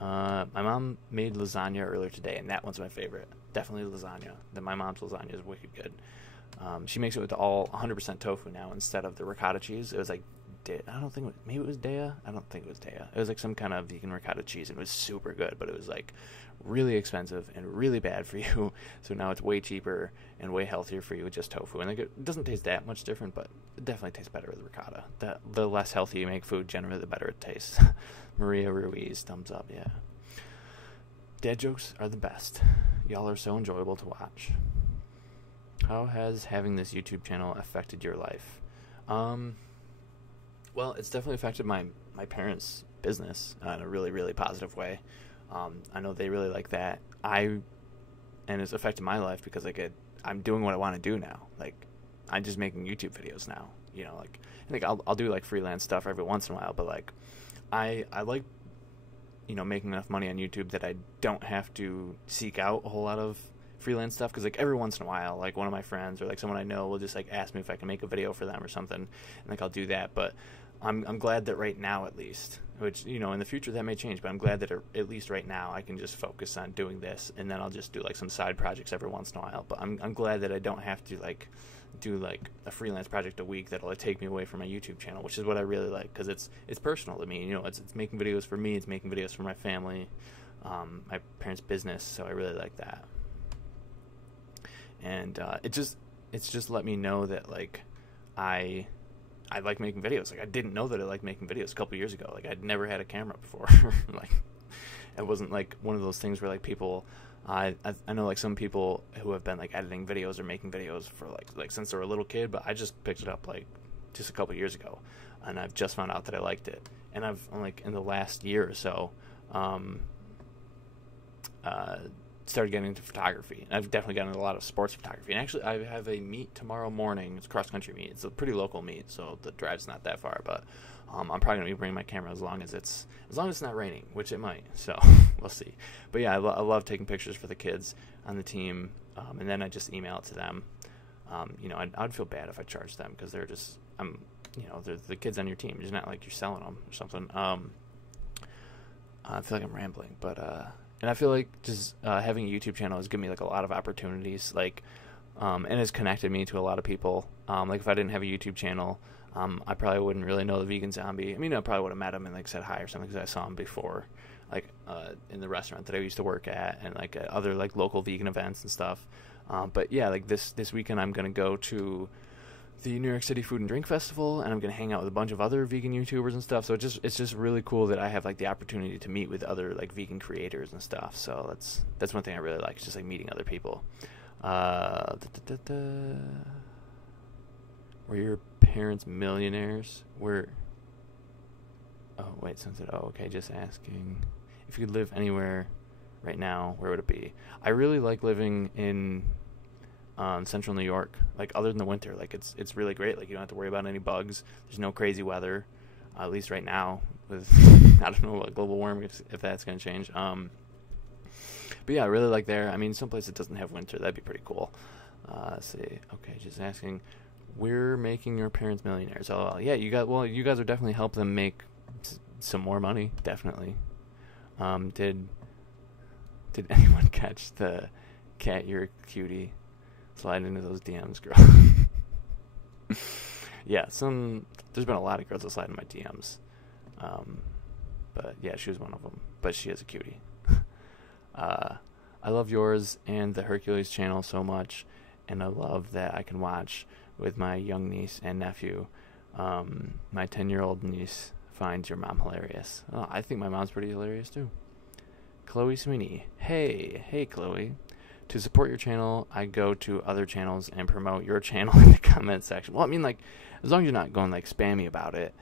My mom made lasagna earlier today, and that one's my favorite. Definitely lasagna. My mom's lasagna is wicked good. She makes it with all 100% tofu now instead of the ricotta cheese. It was like, maybe it was Dea. I don't think it was Dea. It was like some kind of vegan ricotta cheese, and it was super good, but it was like really expensive and really bad for you. So now it's way cheaper and way healthier for you with just tofu. And like, it doesn't taste that much different, but it definitely tastes better with ricotta. The less healthy you make food, generally the better it tastes. Maria Ruiz, thumbs up, yeah. Dad jokes are the best. Y'all are so enjoyable to watch. How has having this YouTube channel affected your life? Well, it's definitely affected my parents' business in a really, really positive way. I know they really like that. And it's affected my life because I'm doing what I want to do now. Like, I'm just making YouTube videos now. I think I'll do like freelance stuff every once in a while, but like I like making enough money on YouTube that I don't have to seek out a whole lot of freelance stuff, because like every once in a while, like one of my friends or like someone I know will just like ask me if I can make a video for them or something, and like I'll do that. But I'm glad that right now, at least, which, you know, in the future that may change, but I'm glad that at least right now I can just focus on doing this, and then I'll just do like some side projects every once in a while. But I'm glad that I don't have to like do like a freelance project a week that'll like, take me away from my YouTube channel, which is what I really like, because it's personal to me. You know, it's making videos for me, it's making videos for my family, my parents' business, so I really like that. And it's just let me know that like I like making videos. Like, I didn't know that I liked making videos a couple years ago. Like, I'd never had a camera before. Like, it wasn't like one of those things where like people, I know like some people who have been like editing videos or making videos for like since they were a little kid, but I just picked it up like just a couple years ago, and I've just found out that I liked it. And I've like in the last year or so, started getting into photography. And I've definitely gotten into a lot of sports photography. And actually, I have a meet tomorrow morning. It's a cross-country meet. It's a pretty local meet, so the drive's not that far. But I'm probably going to be bringing my camera as long as it's not raining, which it might. So we'll see. But yeah, I love taking pictures for the kids on the team, and then I just email it to them. You know, I'd feel bad if I charged them, because they're just, you know, they're the kids on your team. It's not like you're selling them or something. I feel like I'm rambling, but and I feel like just having a YouTube channel has given me like a lot of opportunities, like, and has connected me to a lot of people. Like, if I didn't have a YouTube channel, I probably wouldn't really know the Vegan Zombie. I mean, I probably would have met him and like said hi or something, because I saw him before, like in the restaurant that I used to work at, and like at other like local vegan events and stuff. But yeah, like this weekend I'm gonna go to the New York City Food and Drink Festival, and I'm gonna hang out with a bunch of other vegan YouTubers and stuff. So it's just really cool that I have like the opportunity to meet with other like vegan creators and stuff. So that's one thing I really like. It's just like meeting other people. Were your parents millionaires? Oh wait, okay, just asking if you could live anywhere right now, where would it be? I really like living in central New York, like other than the winter. Like it's really great. Like, you don't have to worry about any bugs. There's no crazy weather, at least right now, with I don't know what global warming, if that's going to change. But yeah, I really like there. I mean, someplace that doesn't have winter, that'd be pretty cool. Let's see. Okay, just asking, we're making your parents millionaires. Oh yeah, you guys are definitely help them make some more money, definitely. Did anyone catch the cat, you're a cutie? Slide into those DMs, girl. Yeah, there's been a lot of girls that slide in my DMs. But yeah, she was one of them. But she is a cutie. I love yours and the Hercules channel so much, and I love that I can watch with my young niece and nephew. My 10-year-old niece finds your mom hilarious. Oh, I think my mom's pretty hilarious too. Chloe Sweeney. Hey Chloe. To support your channel, I go to other channels and promote your channel in the comment section. Well, I mean, like, as long as you're not going like spammy about it,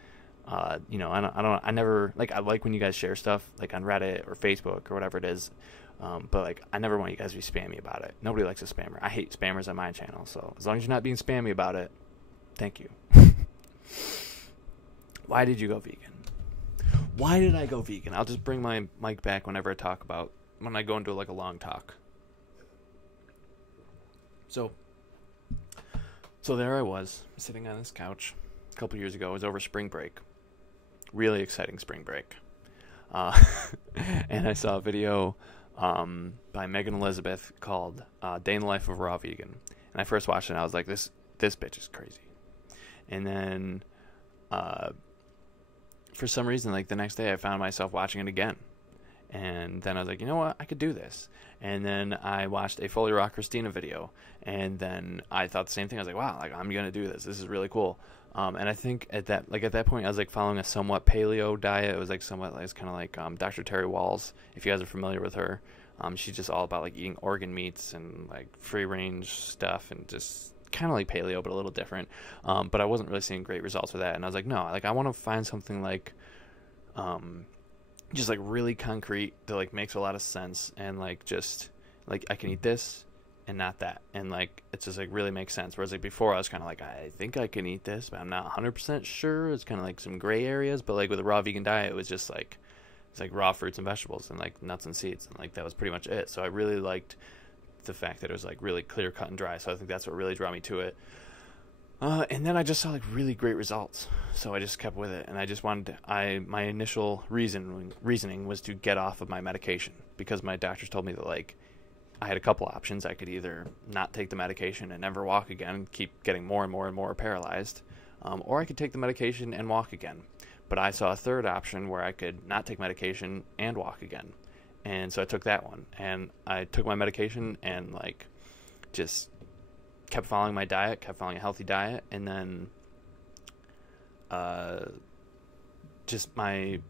you know, I never, like, I like when you guys share stuff like on Reddit or Facebook or whatever it is, but like, I never want you guys to be spammy about it. Nobody likes a spammer. I hate spammers on my channel, so as long as you're not being spammy about it, thank you. Why did you go vegan? Why did I go vegan? I'll just bring my mic back when I go into like a long talk. So there I was, sitting on this couch a couple years ago. It was over spring break. Really exciting spring break. And I saw a video by Megan Elizabeth called Day in the Life of a Raw Vegan. And I first watched it, and I was like, this bitch is crazy. And then for some reason, like the next day, I found myself watching it again. And then I was like, you know what? I could do this. And then I watched a Fully Raw Christina video. And then I thought the same thing. I was like, wow, like, I'm going to do this. This is really cool. And I think at that point, I was like following a somewhat paleo diet. It was like somewhat, like, it's kind of like Dr. Terry Walls, if you guys are familiar with her. She's just all about like eating organ meats and like free range stuff, and just kind of like paleo, but a little different. But I wasn't really seeing great results with that. And I was like, no, like, I want to find something like, just like really concrete that like makes a lot of sense, and like just like I can eat this and not that, and like it's just like really makes sense. Whereas like before, I was kind of like, I think I can eat this, but I'm not 100% sure. It's kind of like some gray areas. But like with a raw vegan diet, it was just like it's like raw fruits and vegetables and like nuts and seeds, and like that was pretty much it. So I really liked the fact that it was like really clear cut and dry. So I think that's what really drew me to it. And then I just saw like really great results, so I just kept with it. And I just wanted to, my initial reasoning was to get off of my medication, because my doctors told me that like I had a couple options. I could either not take the medication and never walk again, and keep getting more and more and more paralyzed, or I could take the medication and walk again. But I saw a third option where I could not take medication and walk again. And so I took that one, and I took my medication and like just kept following my diet, kept following a healthy diet, and then just my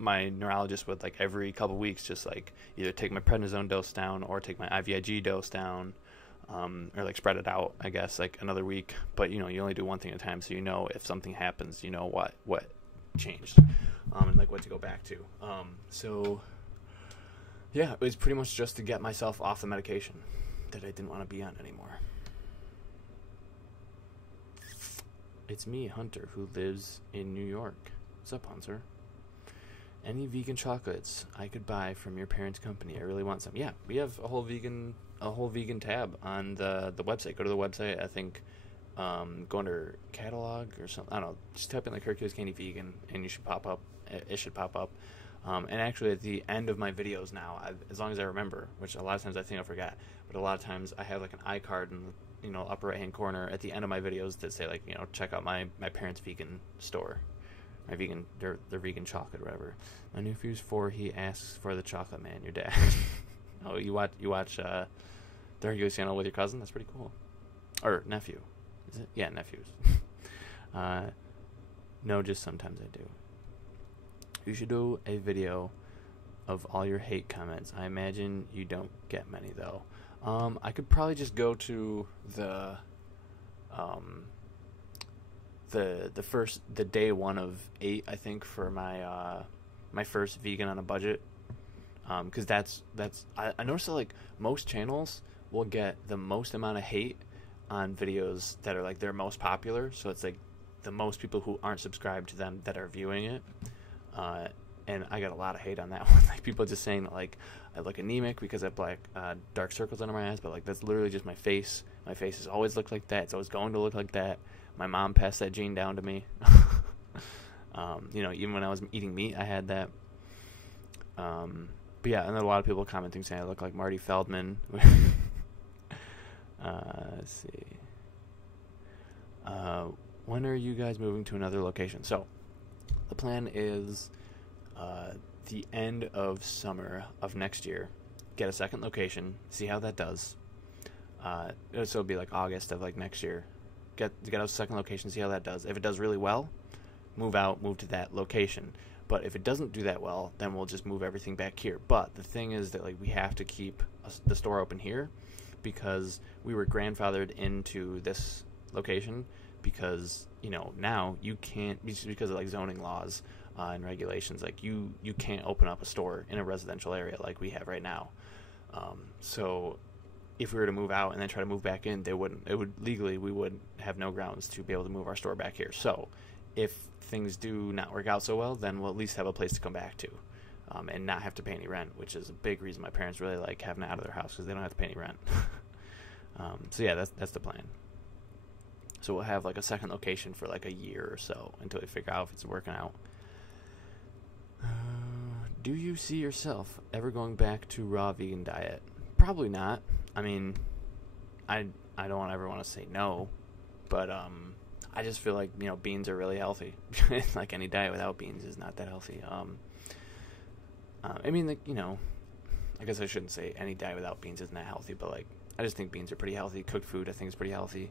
neurologist would like every couple weeks just like either take my prednisone dose down or take my IVIG dose down, or like spread it out, I guess, like another week. But you only do one thing at a time, so if something happens, what changed, and like what to go back to. So yeah, it was pretty much just to get myself off the medication that I didn't want to be on anymore. It's me, Hunter, who lives in New York. What's up, Hunter? Any vegan chocolates I could buy from your parents' company? I really want some. Yeah, we have a whole vegan tab on the website. Go to the website. I think go under catalog or something. I don't know. Just type in like Hercules Candy Vegan, and you should pop up. It should pop up. And actually, at the end of my videos now, as long as I remember, which a lot of times I think I forgot, but a lot of times I have like an iCard in the upper right hand corner at the end of my videos that say like check out my parents' vegan store, their vegan chocolate or whatever. My nephew's 4. He asks for the chocolate man. Your dad. Oh, you watch the Hercules channel with your cousin? That's pretty cool. Or nephew, is it? Yeah, nephews. No, just sometimes I do. You should do a video of all your hate comments. I imagine you don't get many though. I could probably just go to the day 1 of 8, I think, for my first vegan on a budget. Because I noticed that like most channels will get the most amount of hate on videos that are like their most popular. So it's like the most people who aren't subscribed to them that are viewing it. And I got a lot of hate on that one. Like people just saying that like I look anemic because I have dark circles under my eyes, but like that's literally just my face. My face has always looked like that. It's always going to look like that. My mom passed that gene down to me. Even when I was eating meat, I had that. But yeah, and then a lot of people commenting saying I look like Marty Feldman. Let's see. When are you guys moving to another location? So the plan is the end of summer of next year, get a second location, see how that does. So it'll be like August of like next year. Get a second location, see how that does. If it does really well, move to that location. But if it doesn't do that well, then we'll just move everything back here. But the thing is that like we have to keep the store open here because we were grandfathered into this location because now you can't, because of like zoning laws and regulations, like you can't open up a store in a residential area like we have right now. So if we were to move out and then try to move back in, we would have no grounds to be able to move our store back here. So if things do not work out so well, then we'll at least have a place to come back to, and not have to pay any rent, which is a big reason my parents really like having it out of their house because they don't have to pay any rent. So yeah, that's the plan. So we'll have like a second location for like a year or so until we figure out if it's working out. Do you see yourself ever going back to raw vegan diet? Probably not. I mean, I don't ever want to say no, but I just feel like beans are really healthy. Like any diet without beans is not that healthy. I mean, like I guess I shouldn't say any diet without beans isn't that healthy, but like I just think beans are pretty healthy. Cooked food I think is pretty healthy.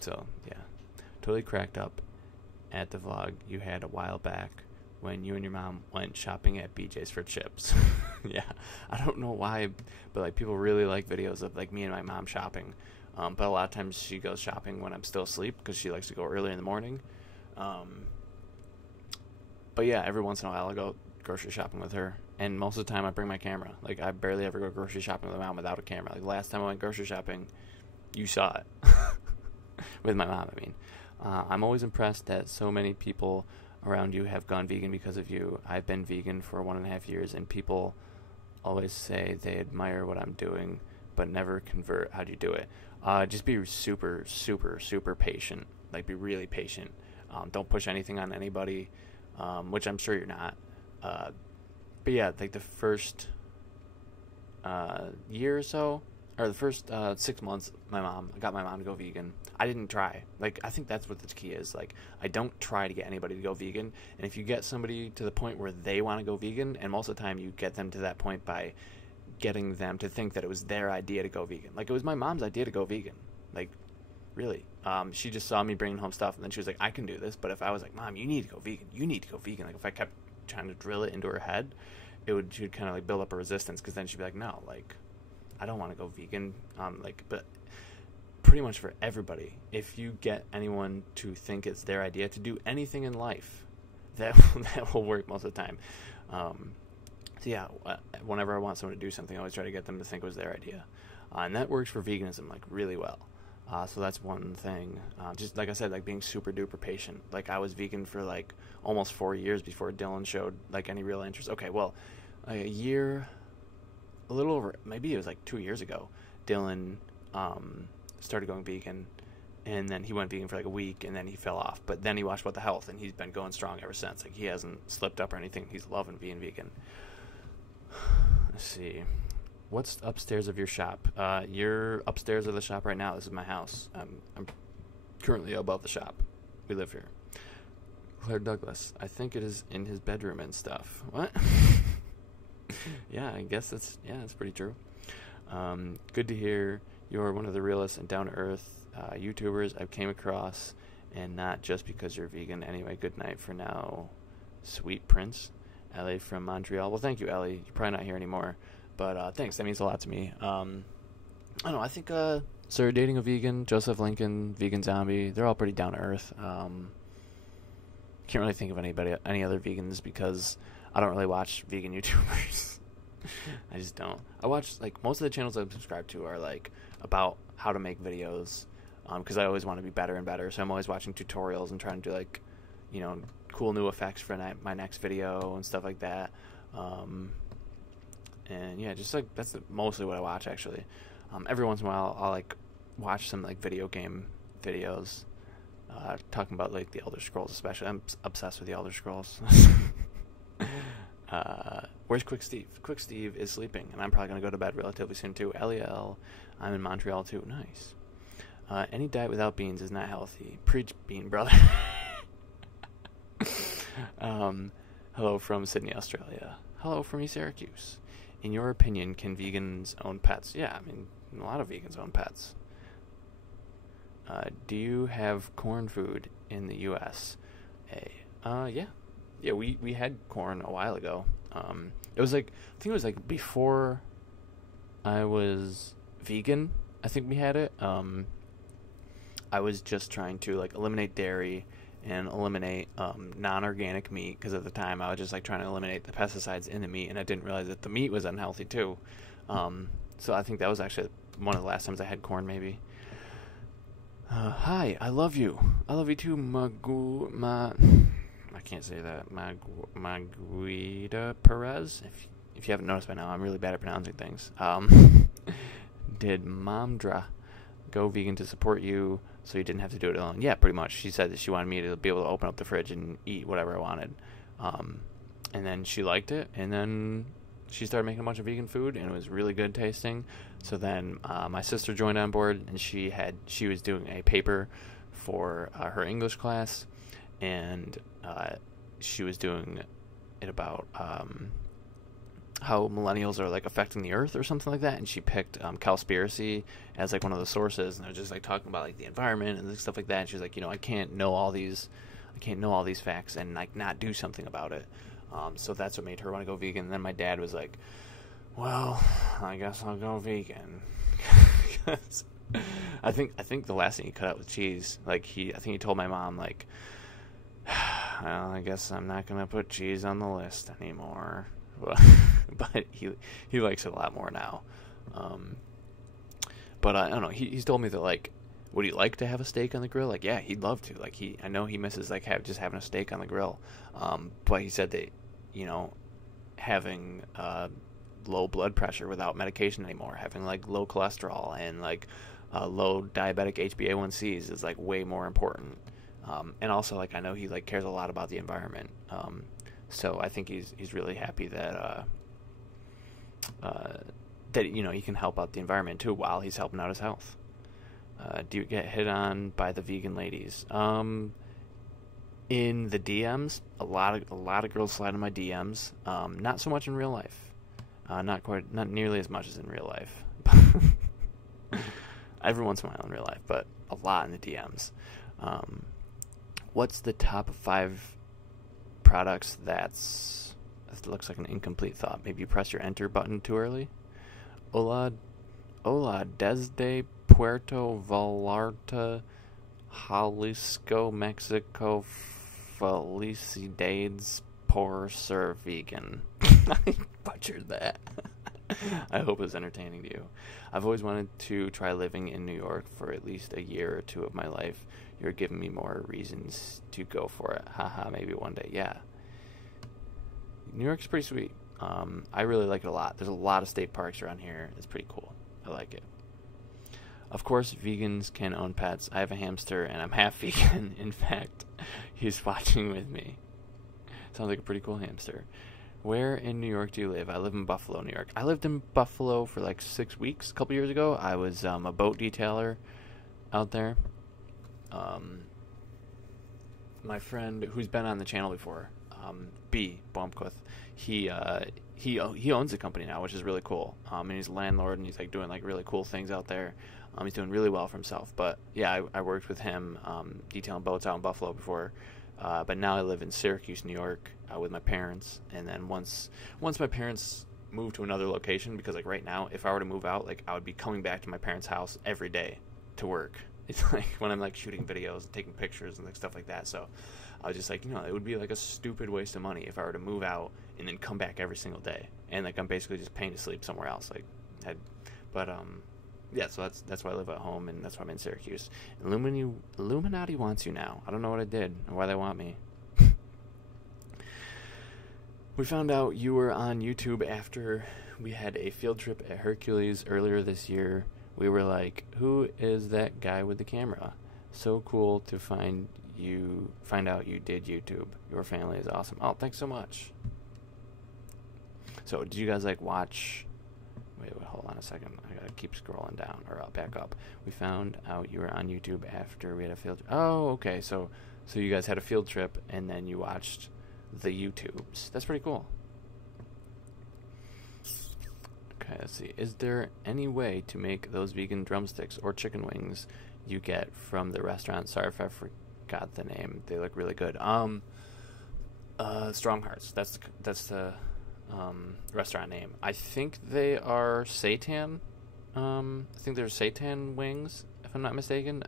So yeah, totally cracked up at the vlog you had a while back when you and your mom went shopping at BJ's for chips. Yeah, I don't know why, but like people really like videos of like me and my mom shopping. But a lot of times she goes shopping when I'm still asleep because she likes to go early in the morning. But yeah, every once in a while I'll go grocery shopping with her, and most of the time I bring my camera. Like I barely ever go grocery shopping with my mom without a camera. Like last time I went grocery shopping, you saw it. With my mom, I mean. I'm always impressed that so many people around you have gone vegan because of you. I've been vegan for 1.5 years, and people always say they admire what I'm doing, but never convert. How do you do it? Just be super, super, super patient. Like, be really patient. Don't push anything on anybody, which I'm sure you're not. But yeah, like the first year or so, or the first 6 months, I got my mom to go vegan. I didn't try. Like, I think that's what the key is. Like, I don't try to get anybody to go vegan. And if you get somebody to the point where they want to go vegan, and most of the time you get them to that point by getting them to think that it was their idea to go vegan. Like, it was my mom's idea to go vegan. Like, really. She just saw me bringing home stuff, and then she was like, I can do this. But if I was like, Mom, you need to go vegan. You need to go vegan. Like, if I kept trying to drill it into her head, she would kind of like build up a resistance, because then she'd be like, no, like, I don't want to go vegan. But pretty much for everybody, if you get anyone to think it's their idea to do anything in life, that will work most of the time. So yeah, whenever I want someone to do something, I always try to get them to think it was their idea, and that works for veganism like really well. So that's one thing. Just like I said, like being super duper patient. Like, I was vegan for like almost 4 years before Dylan showed like any real interest. Okay, well, like a year, a little over, maybe it was like 2 years ago, Dylan started going vegan, and then he went vegan for like a week, and then he fell off. But then he watched What the Health, and he's been going strong ever since. Like, he hasn't slipped up or anything. He's loving being vegan. Let's see. What's upstairs of your shop? You're upstairs of the shop right now. This is my house. I'm currently above the shop. We live here. Claire Douglas. I think it is in his bedroom and stuff. What? Yeah, I guess that's pretty true. Good to hear you're one of the realest and down-to-earth YouTubers I've came across, and not just because you're vegan. Anyway, good night for now, Sweet Prince. Ellie from Montreal. Well, thank you, Ellie. You're probably not here anymore, but thanks. That means a lot to me. I don't know. I think Sir Dating a Vegan, Joseph Lincoln, Vegan Zombie, they're all pretty down-to-earth. Can't really think of any other vegans, because I don't really watch vegan YouTubers. I just don't. I watch, like, most of the channels I'm subscribed to are, like, about how to make videos, because I always want to be better and better, so I'm always watching tutorials and trying to do, like, you know, cool new effects for my next video and stuff like that. And, yeah, just, like, that's mostly what I watch, actually. Every once in a while, I'll, like, watch some, like, video game videos, talking about, like, the Elder Scrolls, especially. I'm obsessed with the Elder Scrolls. Where's Quick Steve? Quick Steve is sleeping, and I'm probably going to go to bed relatively soon, too. LEL, I'm in Montreal, too. Nice. Any diet without beans is not healthy. Preach, bean brother. Hello from Sydney, Australia. Hello from East Syracuse. In your opinion, can vegans own pets? Yeah, I mean, a lot of vegans own pets. Do you have corn food in the U.S.? Yeah. Yeah, we had corn a while ago. It was like, I think it was like before I was vegan, I think we had it. I was just trying to, like, eliminate dairy and eliminate non-organic meat, because at the time I was just, like, trying to eliminate the pesticides in the meat, and I didn't realize that the meat was unhealthy too. So I think that was actually one of the last times I had corn, maybe. Hi, I love you. I love you too, I can't say that. Maguida Perez. If you haven't noticed by now, I'm really bad at pronouncing things. Did Momdra go vegan to support you so you didn't have to do it alone? Yeah, pretty much. She said that she wanted me to be able to open up the fridge and eat whatever I wanted. And then she liked it, and then she started making a bunch of vegan food, and it was really good tasting. So then my sister joined on board, and she was doing a paper for her English class, and she was doing it about how millennials are, like, affecting the earth or something like that, and she picked Cowspiracy as, like, one of the sources, and they're just, like, talking about, like, the environment and stuff like that, and she's like, you know, I can't know all these facts and, like, not do something about it. So that's what made her want to go vegan. And then my dad was like, well, I guess I'll go vegan. I think the last thing he cut out was cheese. Like, I think he told my mom, like, well, I guess I'm not going to put cheese on the list anymore. But he likes it a lot more now. But I don't know. He's told me that, like, would he like to have a steak on the grill? Like, yeah, he'd love to. Like, I know he misses, like, just having a steak on the grill. But he said that, you know, having low blood pressure without medication anymore. Having like low cholesterol and like low diabetic HbA1cs is like way more important. And also, like, I know he like cares a lot about the environment. So I think he's really happy that that he can help out the environment too while he's helping out his health. Do you get hit on by the vegan ladies? In the DMs, a lot of girls slide in my DMs. Not so much in real life. Not nearly as much as in real life. Every once in a while in real life, but a lot in the DMs. What's the top 5 products that looks like an incomplete thought? Maybe you press your enter button too early. Hola desde Puerto Vallarta, Jalisco, Mexico. Felicidades por ser vegan. I butchered that. I hope it was entertaining to you. I've always wanted to try living in New York for at least a year or 2 of my life. You're giving me more reasons to go for it. Haha, maybe one day. Yeah. New York's pretty sweet. I really like it a lot. There's a lot of state parks around here. It's pretty cool. I like it. Of course, vegans can own pets. I have a hamster, and I'm half vegan. In fact, he's watching with me. Sounds like a pretty cool hamster. Where in New York do you live? I live in Buffalo, New York. I lived in Buffalo for like 6 weeks a couple years ago. I was a boat detailer out there. My friend, who's been on the channel before, B. Blomquist, he owns a company now, which is really cool. And he's a landlord, and he's like doing like really cool things out there. He's doing really well for himself. But yeah, I worked with him detailing boats out in Buffalo before. But now I live in Syracuse, New York, with my parents. And then once my parents move to another location, because like right now, if I were to move out, like I would be coming back to my parents' house every day to work. It's like when I'm like shooting videos and taking pictures and like stuff like that. So I was just like, it would be like a stupid waste of money if I were to move out and then come back every single day. And like I'm basically just paying to sleep somewhere else. Yeah, so that's why I live at home, and that's why I'm in Syracuse. Illuminati wants you now. I don't know what I did or why they want me. We found out you were on YouTube after we had a field trip at Hercules earlier this year. We were like, who is that guy with the camera? So cool to find out you did YouTube. Your family is awesome. Oh, thanks so much. So, did you guys like watch... Wait, hold on a second. I gotta keep scrolling down, or I'll back up. We found out you were on YouTube after we had a field trip. Oh, okay. So you guys had a field trip, and then you watched the YouTubes. That's pretty cool. Okay, let's see. Is there any way to make those vegan drumsticks or chicken wings you get from the restaurant? Sorry if I forgot the name. They look really good. Strong Hearts. That's the restaurant name. I think they are seitan. I think they're seitan wings, if I'm not mistaken.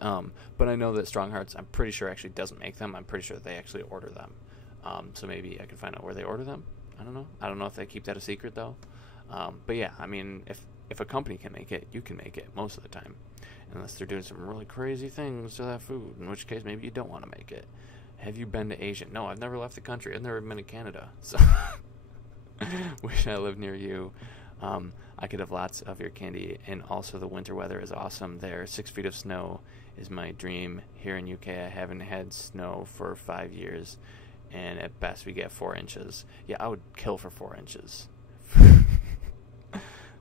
But I know that Strong Hearts, I'm pretty sure, actually doesn't make them. I'm pretty sure they actually order them. So maybe I can find out where they order them. I don't know. I don't know if they keep that a secret though. But yeah, I mean, if a company can make it, you can make it most of the time, unless they're doing some really crazy things to that food. In which case, maybe you don't want to make it. Have you been to Asia? No, I've never left the country. I've never been to Canada. So. Wish I lived near you. I could have lots of your candy, and also the winter weather is awesome there. 6 feet of snow is my dream. Here in UK, I haven't had snow for 5 years, and at best we get 4 inches. Yeah, I would kill for 4 inches.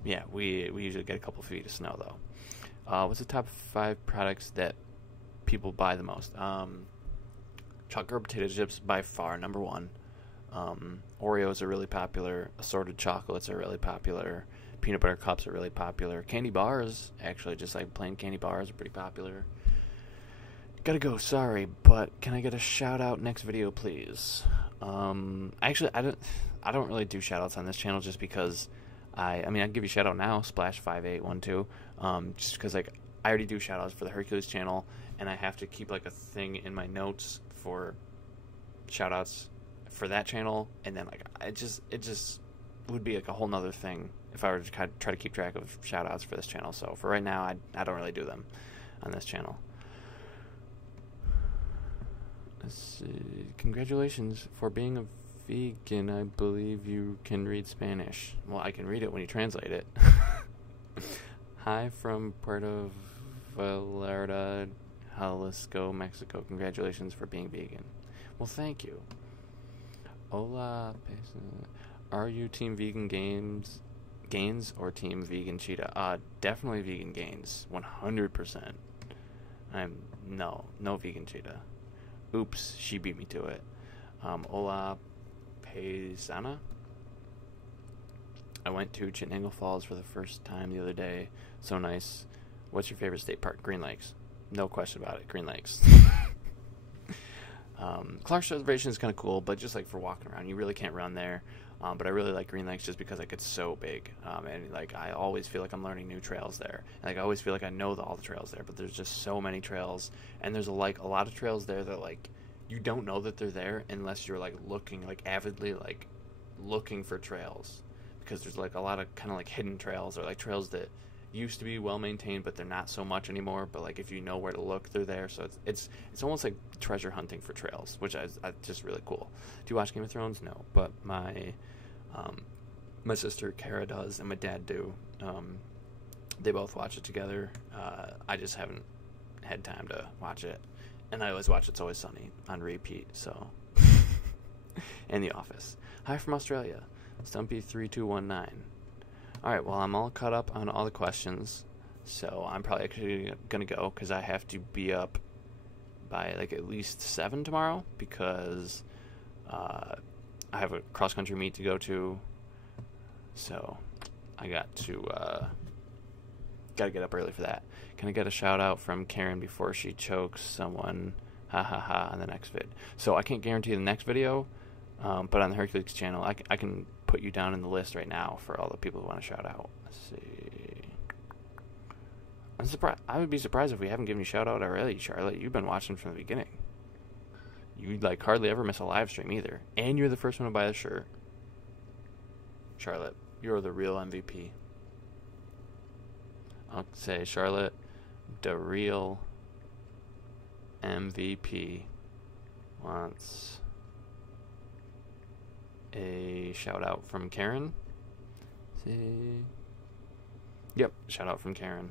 Yeah, we usually get a couple feet of snow though. What's the top 5 products that people buy the most? Chocolate potato chips by far number 1. Oreos are really popular. Assorted chocolates are really popular. Peanut butter cups are really popular. Candy bars, actually, just like plain candy bars, are pretty popular. Gotta go, sorry, but can I get a shout out next video, please? Actually, I don't really do shout outs on this channel just because I can give you a shout out now, Splash5812, just because like I already do shout outs for the Hercules channel, and I have to keep like a thing in my notes for shout outs for that channel, and then like it just would be like a whole nother thing if I were to kind of try to keep track of shout outs for this channel. So for right now, I don't really do them on this channel. Let's see. Congratulations for being a vegan. I believe you can read Spanish. Well, I can read it when you translate it. Hi from Puerto Vallarta, Jalisco, Mexico. Congratulations for being vegan. Well, thank you. Hola. Are you team vegan gains or team vegan cheetah? Definitely vegan gains. 100%. No vegan cheetah. Oops, she beat me to it. Hola Paisana. I went to Chittenango Falls for the first time the other day. So nice. What's your favorite state park? Green Lakes. No question about it. Green Lakes. Clark's Reservation is kind of cool, but just like for walking around, you really can't run there. But I really like Green Lakes just because like it's so big, and like I always feel like I'm learning new trails there. And, like I always feel like I know all the trails there, but there's just so many trails, and there's a lot of trails there that like you don't know that they're there unless you're like looking like avidly like looking for trails, because there's like a lot of kind of like hidden trails or like trails that used to be well maintained but they're not so much anymore, but like if you know where to look, they're there. So it's almost like treasure hunting for trails, which I just really cool. Do you watch Game of Thrones? No, but my sister Kara does and my dad do. They both watch it together. I just haven't had time to watch it, and I always watch It's Always Sunny on repeat. So and The Office. Hi from Australia, Stumpy3219. Alright, well, I'm all caught up on all the questions, so I'm probably actually going to go, because I have to be up by, like, at least 7 tomorrow, because I have a cross-country meet to go to, so I got to get up early for that. Can I get a shout-out from Karen before she chokes someone, ha ha ha, on the next vid? So I can't guarantee the next video, but on the Hercules channel, I can put you down in the list right now for all the people who want to shout out. Let's see. I'm surprised. I would be surprised if we haven't given you a shout out already, Charlotte. You've been watching from the beginning. You like hardly ever miss a live stream either, and you're the first one to buy a shirt. Charlotte, you're the real MVP. I'll say Charlotte, the real MVP, wants a shout out from Karen. See. Yep, shout out from Karen.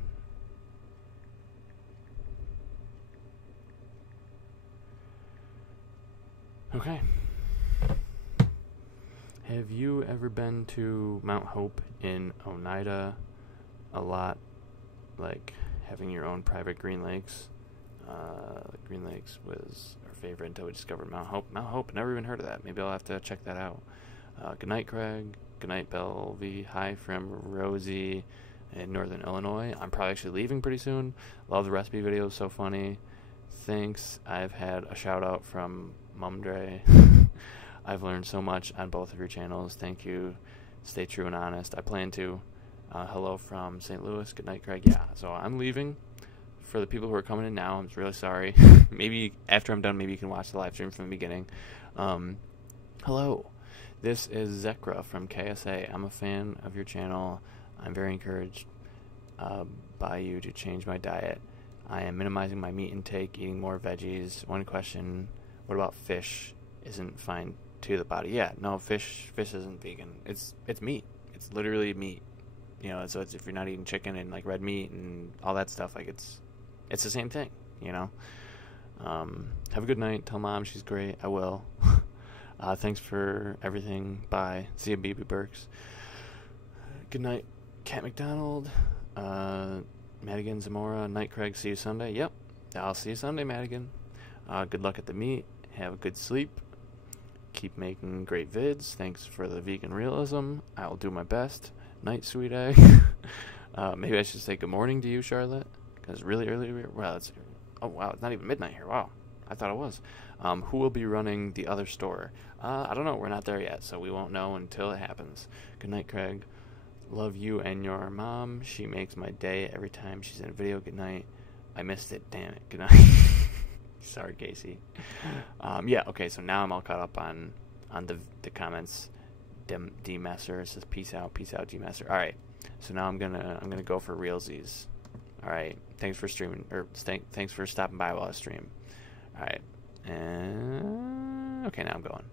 Okay. Have you ever been to Mount Hope in Oneida? A lot, like having your own private Green Lakes. Green Lakes was our favorite until we discovered Mount Hope. Mount Hope, never even heard of that. Maybe I'll have to check that out. Good night, Craig. Good night, Belvy. Hi from Rosie in Northern Illinois. I'm probably actually leaving pretty soon. Love the recipe videos, so funny. Thanks. I've had a shout out from Mumdre. I've learned so much on both of your channels. Thank you. Stay true and honest. I plan to. Hello from St. Louis. Good night, Craig. Yeah, so I'm leaving. For the people who are coming in now, I'm really sorry. Maybe after I'm done, maybe you can watch the live stream from the beginning. Hello. This is Zekra from KSA. I'm a fan of your channel. I'm very encouraged by you to change my diet. I am minimizing my meat intake, eating more veggies. One question, what about fish? Isn't fine to the body? Yeah, no, fish isn't vegan. It's meat. It's literally meat. You know, so it's, if you're not eating chicken and like red meat and all that stuff, like it's the same thing, you know. Have a good night. Tell Mom she's great. I will. Thanks for everything. Bye. See you, BB Burks. Good night, Cat McDonald. Madigan Zamora. Night, Craig. See you Sunday. Yep. I'll see you Sunday, Madigan. Good luck at the meet. Have a good sleep. Keep making great vids. Thanks for the vegan realism. I will do my best. Night, sweet egg. Maybe I should say good morning to you, Charlotte. Because really early. Well, it's... Oh, wow. It's not even midnight here. Wow. I thought it was. Who will be running the other store? I don't know. We're not there yet, so we won't know until it happens. Good night, Craig. Love you and your mom. She makes my day every time she's in a video. Good night. I missed it. Damn it. Good night. Sorry, Casey. Yeah, okay, so now I'm all caught up on the comments. D-Messer says peace out, D-Messer. Alright, so now I'm gonna go for realsies. Alright, thanks for streaming, or thanks for stopping by while I stream. Alright, and okay, now I'm going.